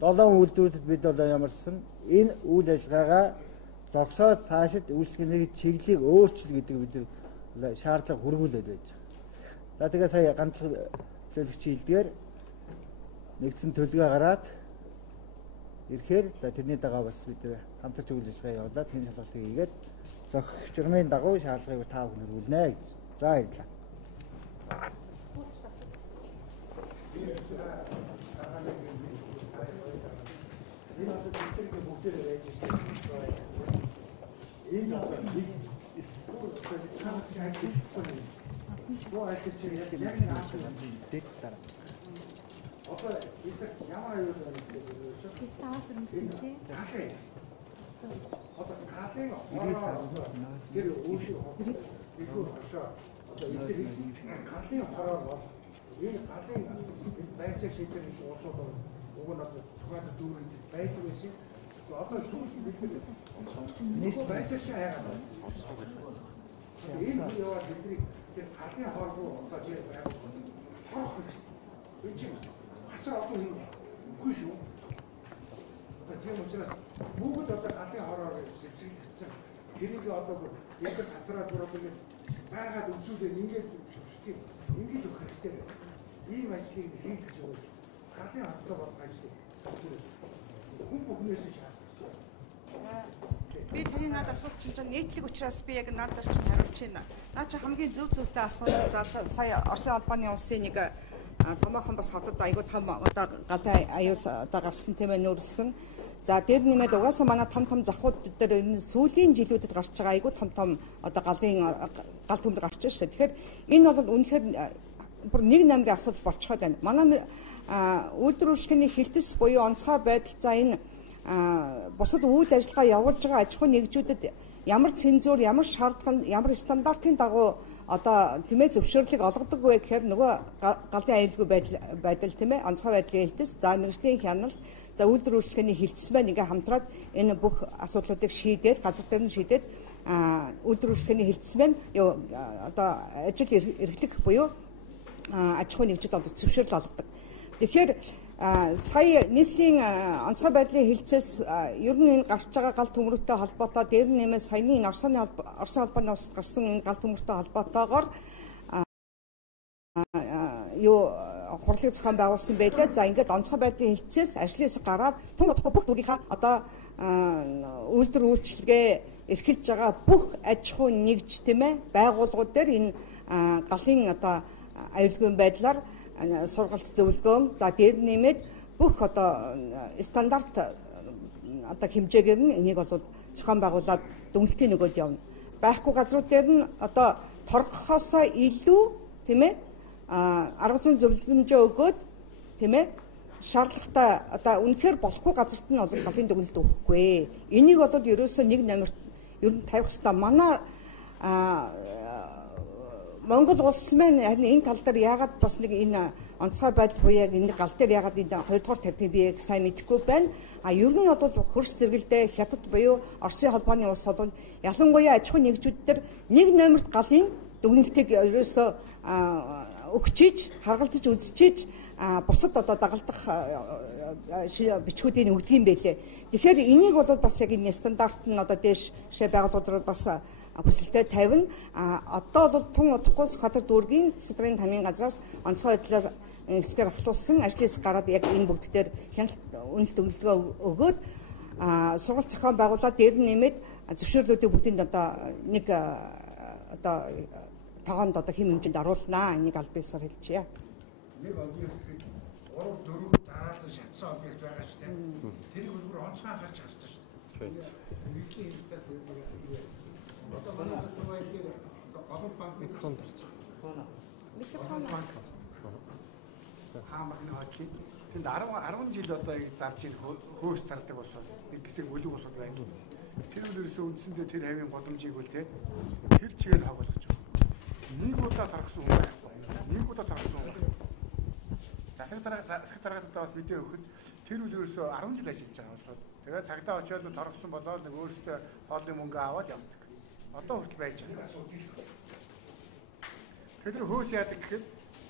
7 үйлдвэрүүдэд бид бол ямарсан энэ үйл ажиллагаагаа зогсоод цаашид үйлчлэгээний чиглэлийг өөрчил гэдэг бид шаардлага хүргүүлээд байж байгаа. За тэгээ сая ганцлаг төлөвлөгчийн хэлдгээр нэгдсэн төлөвлөгөө гараад ирэхээр тэрний дагаа бас бид хамтарч үйл ажиллагаа явуулаад хэн шалгалтыг хийгээд зохих журмын дагуу шаардлагыг та бүхэн хөрвүүлнэ гэж. За баярлалаа. галын хооргоо одоо жий байгаад торох юм. Энэ чинь асар олон юм үгүй шүү. Одоо тийм учраас бүгд одоо галын хоороор зэвсэглэгдсэн. Тэрийг одоо яг татраад бүрээд заагаад үзүүлээд ингээд шүтгийг ингэж өгөх хэрэгтэй. Ийм ажлыг хийж өгөх. Галын хоортой болох ажлыг хүн бүхнээс шаардлагатай. Би таны надад асуулт чинь нийтлэг учраас би яг надад чинь хариулж байна. Наа чи хамгийн зөвхтэй асуулт сая Оросын албаны улсын нэг томоохон бас хотод айгүй том одоо галын аюул одоо гарсан тийм ээ нөөрлсөн. За дээр нэмээд угаасаа манай том завхууд дээр энэ сүүлийн жилүүдэд гарч байгаа айгүй том одоо гал төмөр гарч байна шүү. Тэгэхээр энэ бол үнэхээр бүр нэг намрын асуудал болчиход байна. Манай үйлдвэр үйлчлэгээний хилдэс буюу онцгой байдал за энэ бусад үйл ажиллагаа явуулж байгаа аж ахуй нэгжүүдэд ямар цензур, ямар шаардлага, ямар стандартын дагуу одоо тийм ээ зөвшөөрлийг олгодог вэ гэхээр нөгөө галын аюулгүй байдал тийм ээ онцгой байдлын хилдэс, за мэргэжлийн хяналт, за үйлдвэр үйлчлэгээний хилдэс байна ингээ хамтраад энэ бүх асуудлуудыг шийдээд газар дээр нь шийдээд үйлдвэр үйлчлэгээний хилдэс байна юу одоо ажил эрхлэх буюу аж ахуй нэгжид одоо зөвшөөрөл олгодог. Тэгэхээр сая нийслэлийн онцгой байдлын хилцээс ер нь энэ гарч байгаа гал төмөртэй холбоотой дээр нэмээд саяны энэ Оросын албаны улсад гарсан энэ гал төмөртэй холбоотойгоор юу хурлыг зохион байгуулсан байлаа. За ингээд онцгой байдлын хилцээс ажлаас гараад тун удахгүй бүх дүрийнхаа одоо үйлдвэр үйлчилгээ эрхэлж байгаа бүх аж ахуй нэгж тийм ээ байгууллагууд дээр энэ галын одоо аюулгүй байдлаар сургалт зөвлөгөө за дээр нэмээд бүх одоо стандарт одоо хэмжээгээр нь энийг бол зохион байгуулад дүнэлтийн нөгөөд явна. Байхгүй газрууд дээр нь одоо торгохоосоо илүү тийм ээ арга зүйн зөвлөмжөө өгөөд тийм ээ шаардлагатай одоо үнэхээр болохгүй газарт нь бол галын дүгнэлт өгөхгүй. Энийг бол ерөөсөө нэг номерт ер нь тавих хэрэгтэй. Манай Монгол улс маань харин энэ тал дээр яагаад бас нэг энэ онцгой байдал буюу яг энэ гал дээр яагаад энэ 2 дугаар тавьдгийг би яг сайн мэдэхгүй байна. Ер нь бол хөрш зэрэгэлдээ хятад буюу Оросын холбооны улс бол ялангуяа аж ахуй нэгжүүд дээр нэг номерт галын дүгнэлтийг ерөөсөө өгчиж, харгалзаж үзчихэж бусад одоо дагалдах бичгүүдийг өгдөг юм байлээ. Тэгэхээр энийг бол бас яг энэ стандарт нь одоо дээшээ байгууллагууд бас хүсэлтэд тавина. Одоо бол тун удахгүй Сүхбаатар дүүргийн засгийн тамийн газраас онцгой байдлаар хэсгээр ахлуулсан ажлаас гараад яг энэ бүгд дээр хяналт үнэлт өгөлгөө өгөөд сургалт зохион байгуулаад дээр нь нэмээд зөвшөөрлүүдийг бүгдийг одоо нэг одоо тагоонд одоо хэм хэмжээнд оруулнаа. Энийг аль биесээр хэлчихье. Нэг объект 3-4 дараалал шатсан объект байгаа шүү дээ. Тэр хөлбөр онцгой анхаарч харсан шүү дээ. Нэгдлийн хэлтээс одоо манай төвүүдийг голомт банк микрофон дурчих. Микрофон хаамхны хоцлыг тэнд 10 жил одоо зарж ийн хөөс зардаг болсон. Нэг хэсэг өлөг усуд байна. Тэр үлэрсэн үндсэндээ тэр хавийн годомжийг үл тэр чигээр хавуулж байгаа. Нэг удаа тархсан хүн байхгүй. Нэг удаа тархсан хүн байхгүй. Засаг дараатай бас мэдээ өгөхөд тэр үлэрсэн 10 жил ажиллаж байгаа улсууд. Тэгээд цагдаа очиод торгосон болоод нэг өөрөөсөө хоолны мөнгө аваад явдаг. Одоо хүртэл байж байгаа. Тэр хөөс яадаг гэхэд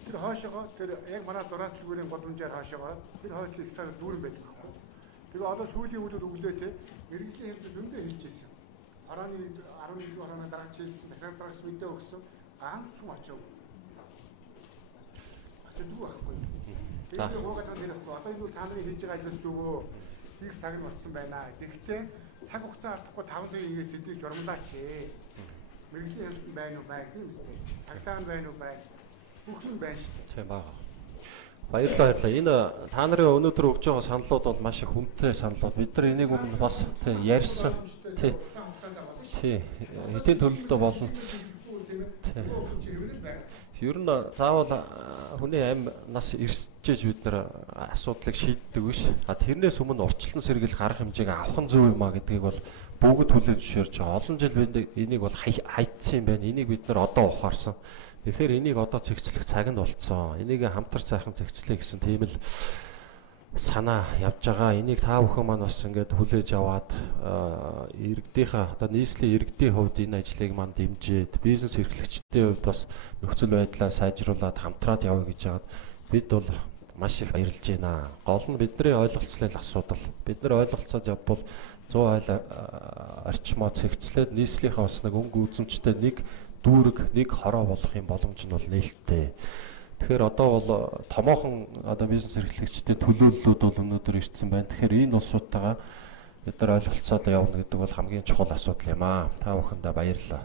тэр хоошоогоо тэр яг манай зураас дэлгүүрийн годомжаар хоошоогоо тэр хойцлын стаар дүүрэн байдаг байхгүй. Тэгээ одоо сүүлийн үеүүд өглөө те мэргэжлийн хэлбэр зөндөө хэлж ирсэн. Орооны 11 орооны дараач хэлсэн, засаг дараач мэдээ өгсөн. Ганц ч юм очоогүй. Очоогүй байхгүй. Тэгээд хуугаад байгаа нэр байхгүй. Одоо энэ та нарын хийж байгаа ажил зүг үү? Их цаг нь болцсон байна. Тэгэхдээ цаг хугацаа алдахгүй 5 цагийн ингээс тэднийг журмлаач. Мэргэжлийн хэлбэр байна уу бай тийм үстэй. Цагдаа байна уу бай. Бүх юм байна шүү дээ. Тийм баа. Баярлалаа. Энэ та нарын өнөөдөр өгж байгаа саналууд бол маш их хүнтэй саналууд. Бид нар энийг өмнө бас ярьсан. Тий. Хэдийн төлөвлөлтөө болно. Ер нь заавал хүний амь нас ирсчээж бид нар асуудлыг шийддэг биш. Тэрнээс өмнө урьдчилан сэргийлэх арга хэмжээг авах нь зөв юм а гэдгийг бол бүгд хүлээж зөвшөөрч байгаа. Олон жил бид энийг бол хайцсан юм байна. Энийг бид нар одоо ухаарсан. Тэгэхээр энийг одоо цэгцлэх цаг нь болцсон. Энийг хамтар сайхан цэгцлэе гэсэн тийм л санаа явж байгаа. Энийг та бүхэн маань бас ингээд хүлээж аваад иргэдийнхаа одоо нийслэлийн иргэдийн хувьд энэ ажлыг маань дэмжиж, бизнес эрхлэгчдийн хувьд бас нөхцөл байдлаа сайжруулад хамтраад явъя гэж байгаад бид бол маш их баярлж байна. Гол нь бидний ойлголцлын асуудал. Бид нар ойлголцоод явбал 100 орчмоо цэгцлээд нийслэлийнхаа бас нэг өнгө үзэмжтэй нэг дүүрэг, нэг хороо болох юм боломж нь бол нээлттэй. Тэгэхээр одоо бол томоохон одоо бизнес эрхлэгчдийн төлөөллүүд бол өнөөдөр ирсэн байна. Тэгэхээр энэ улсуудтайгаа бид нар ойлголцоод явна гэдэг бол хамгийн чухал асуудал юм аа. Та бүхэндээ баярлалаа.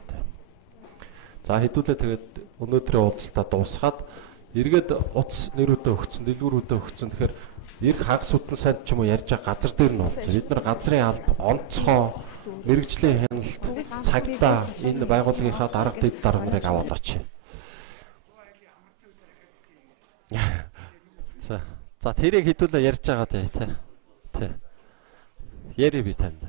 За хэдүүлээ тэгээд өнөөдрийн уулзалтаа дуусгаад эргээд утас нэрүүдээ өгсөн, дэлгүүрүүдээ өгсөн. Тэгэхээр эрх хагас үтэн санд ч юм уу ярьж байгаа газар дээр нь уулзсан. Бид нар газрын алба, онцгой, мэрэгжлийн хяналт, цагдаа энэ байгууллагынхаа дарга дэд дарга нарыг аваад очив. За тэрийг хэдүүлээ ярьж байгаа тий. Яри би танд.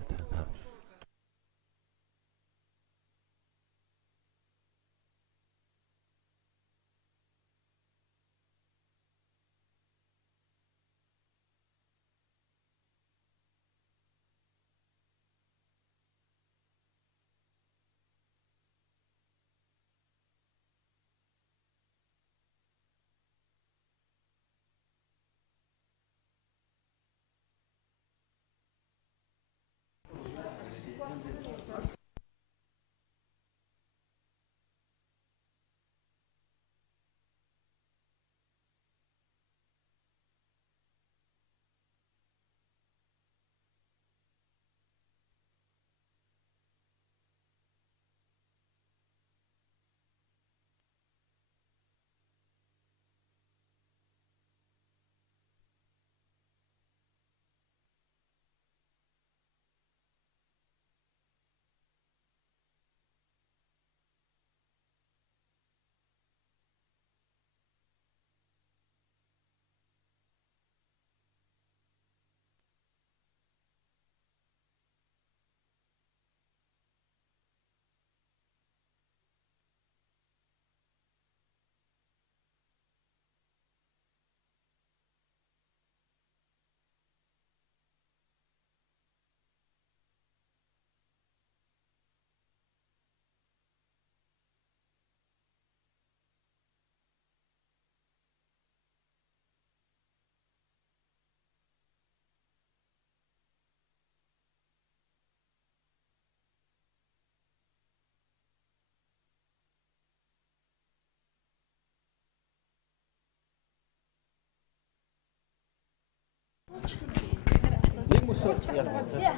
Нэг мөс яах вэ?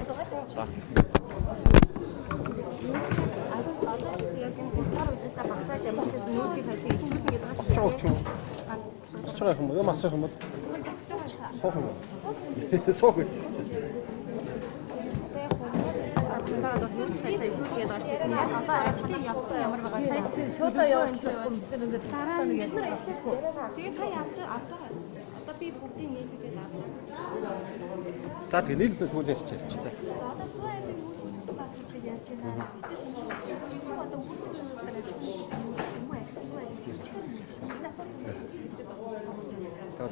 За. За тэгээ нийлүүлээ тэгвэл ярьж ярьж та.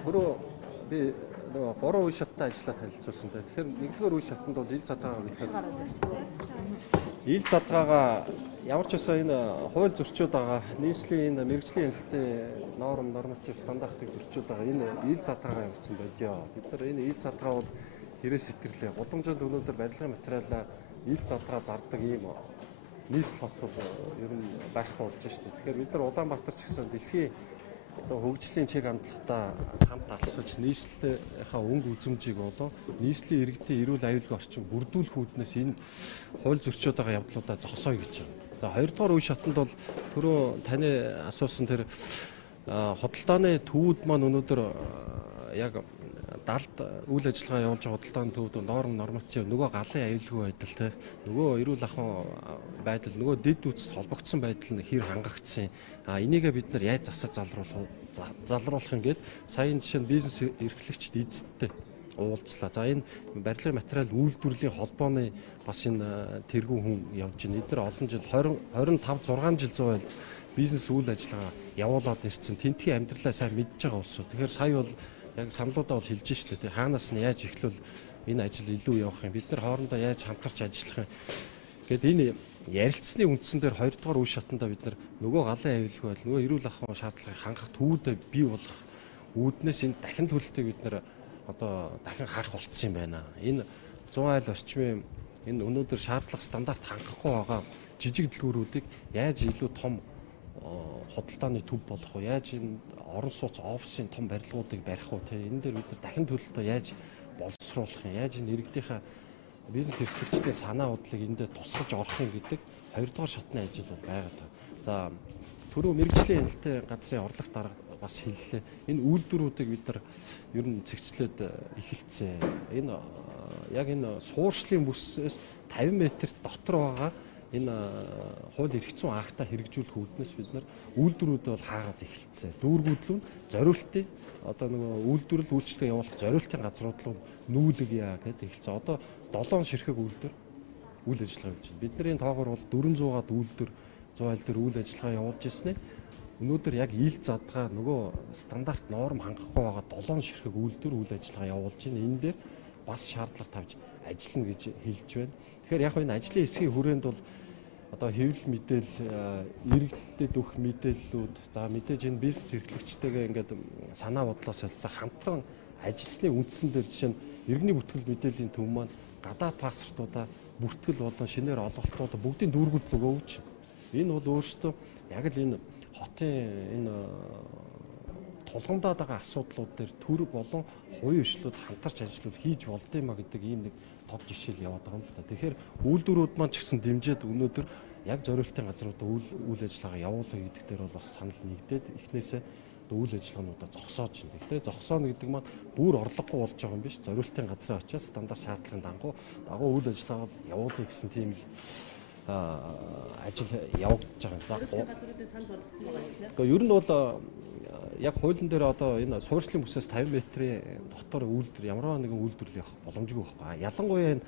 Түрүү би нөгөө 3 үе шаттай ажиллаа танилцуулсан. Тэгэхээр нэгдүгээр үе шатанд бол ил задгаа гэхээр ил задгаагаа ямар ч байсан энэ хууль зөрчөөд байгаа нийслэлийн энэ мэрэгжлийн хяналтын норм норматив стандартыг зөрчөөд байгаа энэ ил задгаагаа явуулсан болио. Бид нар энэ ил задгаа бол тэрээс сэтэрлээ. Гудамжинд өнөөдөр барилгын материалаа ил задгаа зардаг ийм нийслэл хот бол ер нь байхгүй болж байна шүү дээ. Тэгэхээр бид нар Улаанбаатар ч гэсэн дэлхийн хөгжлийн чиг хандлагатай хамт алхаж нийслэлийнхаа өнгө үзэмжийг болоо нийслэлийн иргэдийн эрүүл аюулгүй орчин бүрдүүлэх үүднээс энэ хууль зөрчөөд байгаа явдлуудаа зогсооё гэж байна. За хоёрдугаар үе шатанд бол түрүү таны асуусан тэр худалдааны төвүүд маань өнөөдөр яг далд үйл ажиллагаа явуулж байгаа худалдааны төвүүд норм норматив нөгөө галын аюулгүй байдал те нөгөө эрүүл ахуйн байдал нөгөө дэд үсэд холбогдсон байдал нь хэр хангагдсан. Энийгээ бид нар яаж засаж залруулах юм гээд саяын жишээ нь бизнес эрхлэгчд эзэдтэй уулзлаа. За энэ барилгын материал үйлдвэрлэлийн холбооны бас энэ тэргүүн хүн явж байна. Эдгээр олон жил 25 6 жил зуйл бизнес үйл ажиллагаа явуулаад ирсэн. Тентхийн амьдралаа сайн мэдж байгаа улсууд. Тэгэхээр сая бол яг саналуудаа бол хэлж штэ тий хаанаас нь яаж эхлүүл энэ ажил илүү явах юм бид нар хоорондоо яаж хамтарч ажиллах юм гэд энэ ярилцсны үндсэн дээр 2 дугаар үе шатанда бид нар нөгөө галын аюулгүй байл нөгөө эрүүл ахуйн шаардлагыг хангах төвүүдэд бий болох үүднээс энэ дахин төлөлтийг бид нар одоо дахин харах болцсон юм байна. Энэ 100 айл орчмын энэ өнөөдөр шаардлага стандарт хангахгүй байгаа жижиг дэлгүүрүүдийг яаж илүү том худалдааны төв болох вэ? Яаж энэ орон сууц офисын том барилгуудыг барих вэ? Энэ дээр бид нар дахин төлөлтөө яаж боловсруулах юм? Яаж энэ иргэдийнхээ бизнес эрхлэгчдийн санаа бодлыг эндээ тусгаж орох юм гэдэг 2 дугаар шатны ажил бол байгаа. За түрүү мэрэгжлийн хяналтын газрын орлогт дарга бас хэллээ. Энэ үйлдвэрүүдийг бид нар ер нь цэгцлээд эхэлсэн. Энэ яг энэ суурьшлын бүсээс 50 м дотор байгаа энэ хууль эрх зүйн актаа хэрэгжүүлэх үүднээс бид нар үйлдвэрүүдээ бол хаагаад эхэлсэн. Дүүргүүдлүүн зориултыг одоо нөгөө үйлдвэрлэл үйлчлэгээ явуулах зориултын газрууд руу нүүлгэх гэдэг эхэлсэн. Одоо 7 ширхэг үйлдвэр үйл ажиллагаа хийж байна. Бидний тоогоор бол 400-аад үйлдвэр 100 айл дээр үйл ажиллагаа явуулж ирсэн нь өнөөдөр яг ил задгаа нөгөө стандарт норм хангахгүй байгаа 7 ширхэг үйлдвэр үйл ажиллагаа явуулж байна. Энэ дээр бас шаардлага тавьж ажиллана гэж хэлж байна. Тэгэхээр яг энэ ажлын хэсгийн хүрээнд бол одоо хэвлэл мэдээл, иргэдэд өгөх мэдээллүүд, за мэдээж энэ бизнес эрхлэгчтэйгээ ингээд санаа бодлоо солилцох хамтран ажилласны үндсэн дээр жишээ нь иргэний бүтгэл мэдээллийн төв маань гадаад паспортуудаа бүртгэл болон шинээр олголтуудаа бүгдийн дүүргүүдлэг өгч. Энэ бол өөрөөсөө яг л энэ хотын энэ тулгамдаад байгаа асуудлууд дээр төр болон хувийн хвшлүүд хамтарч ажиллаж хийж болдгиймаа гэдэг ийм нэг тод жишээл яваад байгаа юм л да. Тэгэхээр үйлдвэрүүд маань ч гэсэн дэмжиж өнөөдөр яг зориултын газруудаа үйл ажиллагаа явуулах гэдэг дээр бол бас санал нэгдээд эхнээсээ үйл ажиллагаануудаа зогсоож байна. Гэхдээ зогсооно гэдэг маань бүр орлогогүй болж байгаа юм биш. Зориултын газраа очиад стандарт шаардлагын дагуу үйл ажиллагаа явуулах гэсэн тийм л ажил явагдаж байгаа. За газруудын санал болгоцсон байгаа юм. Гэхдээ ер нь бол яг хуулийн дээр одоо энэ суурьшлын бүсээс 50 м-ийн дотор үйлдвэр ямар нэгэн үйлдвэрлэл явах боломжгүй байхгүй. Ялангуяа энэ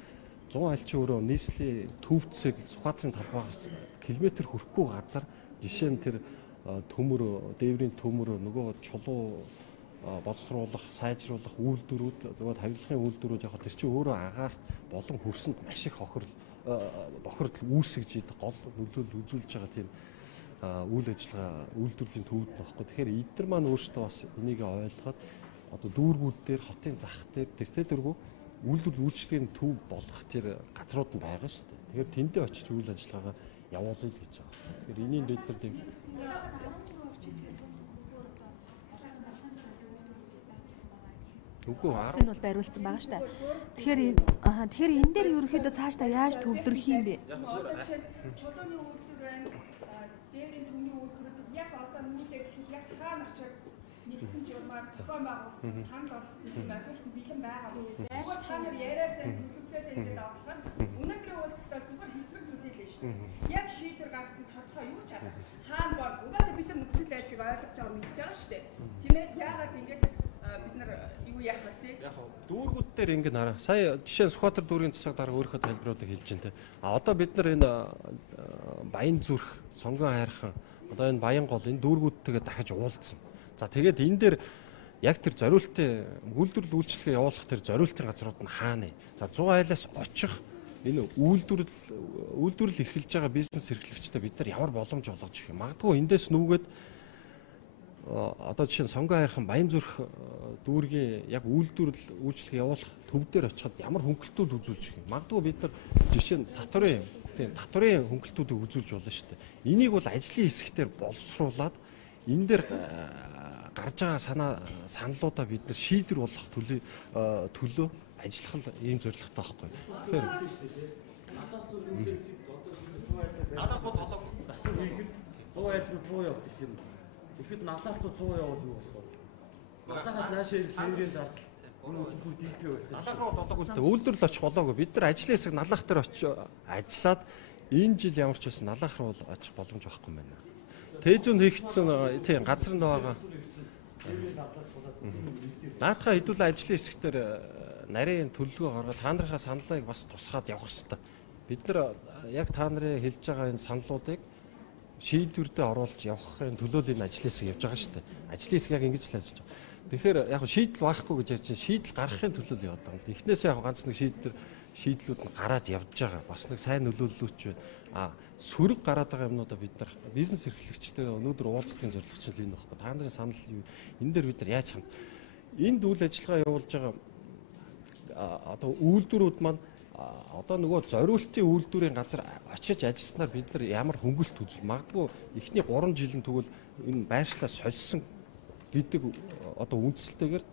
100 айлчин өрөө нийслэлийн төвцөг Сүхбаатарын талбайгаас километр хүрэхгүй газар жишээ нь тэр төмөр, дээврийн төмөр, нөгөө чулуу боловсруулах, сайжруулах үйлдвэрүүд, нөгөө тавилгын үйлдвэрүүд яг тэр чинь өөрөө агаарт болон хөрсөнд маш их бохирдол үүсгэж идэг гол нөлөөлөл үзүүлж байгаа тийм үйл ажиллагаа үйлдвэрлэлийн төвүүд байхгүй. Тэгэхээр эдгээр маань өөрсдөө бас энийг ойлгоод одоо дүүргүүд дээр, хотын зах дээр тэртээ дөрвөө үйлдвэрлэл үйлчлэгийн төв болох тэр газрууд нь байгаа шүү дээ. Тэгэхээр тэндээ очиж үйл ажиллагаагаа явуулъя л гэж байгаа. Тэгэхээр энийг бид нар тийм үгүй энэ бол бариулсан байгаа шүү дээ. Тэгэхээр энэ дээр ерөнхийдөө цаашдаа яаж төвлөрөх юм бэ? Чулууны үйлдвэр байна, дээрийн төмний үйлдвэрүүд яг одоо нүүлгэх яг цаана очиж нэгдсэн журмаар зохион байгуулсан санал болгосон юм байна. Бэлэн байгаа. Уг та нар яриад төлөвлөлтөд ингээд авахаас өнөөдрийн уулзалтаар зүгээр хэлбэр мэдээлээ шүү дээ. Яг шийдвэр гаргасан тодорхой юу ч харах. Хаана бол угаасаа бид нар нөхцөл байдлыг ойлгож байгаа мэдж байгаа шүү дээ. Тийм ээ? Яагаад ингээд бид нар юу яах вэ? Яг дүүргүүд дээр ингэ хараа. Сая жишээ нь Сүхбаатар дүүргийн засаг дарга өөрийнхөө тайлбаруудыг хэлж байна те. Одоо бид нар энэ Баян зүрх, Сонгон хайрхан, одоо энэ Баян гол энэ дүүргүүдтэйгээ дахиж уулзсан. За тэгээд энэ дээр яг тэр зориултын үйлдвэрлэл үйлчлэгээ явуулах тэр зориултын газрууд нь хаана вэ? За 100 айлаас очих энэ үйлдвэрлэл эрхэлж байгаа бизнес эрхлэгчтэй бид нар ямар боломж олгож ирэх юм. Магадгүй эндээс нүгэд одоо жишээ нь Сонгон хайрхан Баян зүрх дүүргийн яг үйлдвэрлэл үйлчлэгээ явуулах төв дээр очиход ямар хөнгөлтүүд үзүүлж ирэх юм. Магадгүй бид нар жишээ нь татврын хөнгөлтүүдийг үзүүлж болно шүү дээ. Энийг бол ажлын хэсгээр боловсруулад энэ дээр гарч байгаа саналуудаа бид нар шийдвэр болох төлөө ажиллах ийм зорилготой байхгүй. Тэгэхээр налах бол толгой засвар хийхэд 100 айл руу 100 явдаг тийм. Тэгэхэд налах руу 100 яваад юу болох вэ? Налахаас наашаа ирэх тээврийн зардал өнөө зөвхөн дийлхэ байх. налах руу болоогүй л дээ. Үйлдвэрлэл очих болоогүй. Бид нар ажлын хэсэг налах дээр очиж ажиллаад энэ жил ямар ч байсан налах руу очих боломж байхгүй юм байна. Тээзүүнд хийгдсэн тийм газар нь байгаа. Наадхаа хэдүүлээ ажлын хэсгээр нарийн төлөвлөгөө гаргаад та нарын саналыг бас тусгаад явах хэрэгтэй. Бид нар яг та нарын хэлж байгаа энэ саналуудыг шийдвэрдээ оруулж явахын төлөө энэ ажлын хэсэг явж байгаа шүү дээ. Ажлын хэсэг яг ингэж л ажиллаж байгаа. Тэгэхээр яг шийдэл байхгүй гэж ярьж чинь шийдэл гаргахын төлөө л яваад байгаа. Эхнээсээ яг ганц нэг шийдлүүд нь гараад явж байгаа. Бас нэг сайн нөлөөллөч байна. Сөрөг гараад байгаа юмнуудаа бид нар бизнес эрхлэгчтэй өнөөдөр уулзалтын зорилго чинь энэ багхгүй. Та нарын санал юу? Энэ дээр бид нар яаж ханд? Энд үйл ажиллагаа явуулж байгаа одоо үйлдвэрүүд маань одоо нөгөө зориултын үйлдвэрийн газар очиж ажилласнаар бид нар ямар хөнгөлт үзвэл магадгүй эхний 3 жилийн тэгвэл энэ байршлаа сольсон гэдэг одоо үндсэлтэйгээр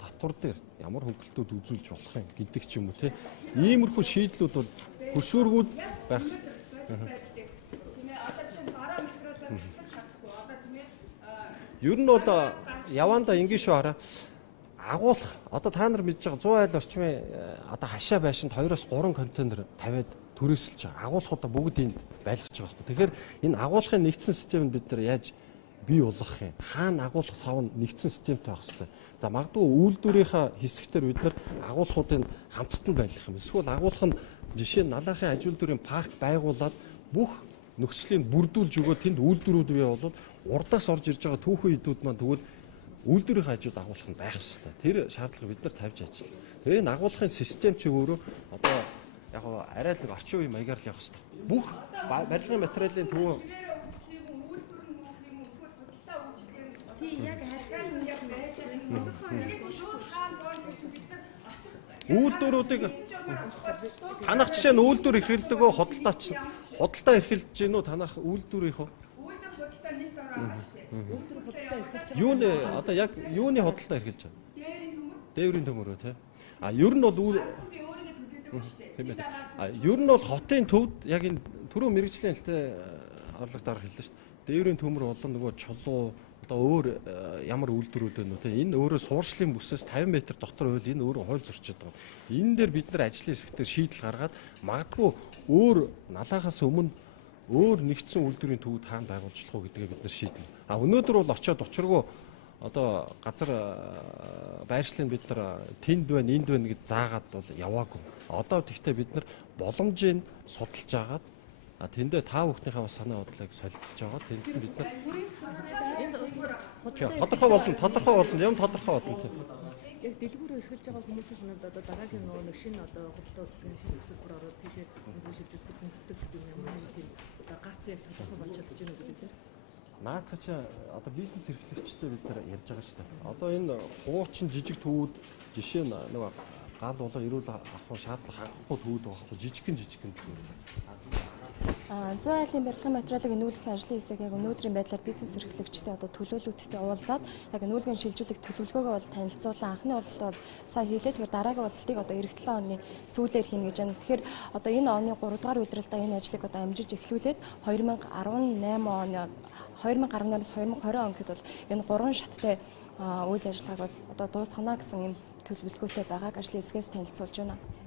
татвар дээр ямар хөнгөлтүүд үзүүлж болох юм гэдэг ч юм уу те. Иймэрхүү шийдлүүд бол хөшөөргүүд байх хэрэгтэй. Ер нь бол яванда ингэ шүү хараа. Агуулах одоо та нар мэдж байгаа 100 айл орчмын одоо хашаа байшинд 2-3 контейнер тавиад түрээсэлж байгаа. Агуулхуудаа бүгд энд байлгаж байгаа байхгүй. Тэгэхээр энэ агуулгын нэгдсэн системд бид нар яаж бий болгох юм? Хаана агуулах сав нь нэгдсэн системтэй байх хэрэгтэй. За магадгүй үйлдвэрийнхаа хэсэгтэр бид нар агуулхуудыг хамттан байлгах юм. Эсвэл агуулах нь жишээ нь налахын аж үйлдвэрийн парк байгуулад бүх нөхцөлийг бүрдүүлж өгөө тэнд үйлдвэрүүд бий болоод урдаас орж ирж байгаа түүхэн идүүд маань тэгвэл үйлдвэрийн хажууд агуулах нь байх хэрэгтэй. Тэр шаардлагыг бид нар тавьж ажиллана. Тэгээ энэ агуулгын систем чи өөрөө одоо яг арай л орчин үеийн маягаар л явах хэрэгтэй. Бүх барилгын материалын төв үйлдвэрүүдийг танах жишээ нь үйлдвэр эрхэлдэг үү худалдаа эрхэлж гин үү танах үйлдвэрийнхөө үйлдвэр худалдаа нэг дор байгаа шүү дээ. Үйлдвэр худалдаа эрхэлж юуны одоо яг юуны худалдаа эрхэлж байгаа? Дээврийн төмөр үү те. Ер нь бол ер нь бол хотын төвд яг энэ түрүү мэрэгжлийн хэлтэй орлого дарга хэллээ шүү дээ. Дээврийн төмөр болон нөгөө чулуу одоо өөр ямар үйлдвэрүүд байна уу те. Энэ өөрөө сууршлын бүсээс 50 м дотор байвал энэ өөрөө хууль зөрчиж байгаа. Энэ дээр бид нар ажлын хэсэгтэр шийдэл гаргаад магадгүй өөр налахаас өмнө өөр нэгдсэн үйлдвэрийн төвд хаана байгуулж болох уу гэдгээ бид нар шийднэ. Өнөөдөр бол очиод учиргүй одоо газар байршлыг бид нар тэнд байна, энд байна гэж заагаад бол яваагүй. Одоо тэгтээ бид нар боломжийг судалж агаад тэндээ та бүхнийхээ бас санаа бодлыг солилцож байгаа. Тэнд бид нар тодорхой болно, юм тодорхой болно тийм. Яг дэлгүүрөө эрхэлж байгаа хүмүүсээс нь одоо дараагийн нэг шинэ одоо худалдаа үзлэгийн шинэ зөвлөр ороод тийшээ үзүүлж хөдөлгөөн юм ямар нэг тийм гац яг тодорхой болчиход байна үү гэдэг. Наадах чи одоо бизнес эрхлэгчтэй бид нар ярьж байгаа шүү дээ. Одоо энэ хуучин жижиг төвүүд жишээ нь нэг гал болоо эрүүл авах шаардлага хангахгүй төвүүд байхгүй жижигхэн төвүүд. 100 айлын барилгын материалыг нүүлгэх ажлын хэсэг яг өнөөдрийн байдлаар бизнес эрхлэгчтэй одоо төлөөлөлттэй уулзаад яг нүүлгэн шилжүүлэх төлөвлөгөөгөө бол танилцуулсан. Анхны уулзалт бол сая хийлээ. Тэгэхээр дараагийн уулзалтыг одоо эх 7 оны сүүлээр хийнэ гэж байна. Тэгэхээр одоо энэ оны 3 дугаар улиралдаа энэ ажлыг одоо амжилж эхлүүлээд 2018-аас 2020 он гэхэд бол энэ 3 шаттай үйл ажиллагааг бол одоо дуусгана гэсэн юм төлөвлөгөөтэй байгааг ажлын хэсгээс танилцуулж байна.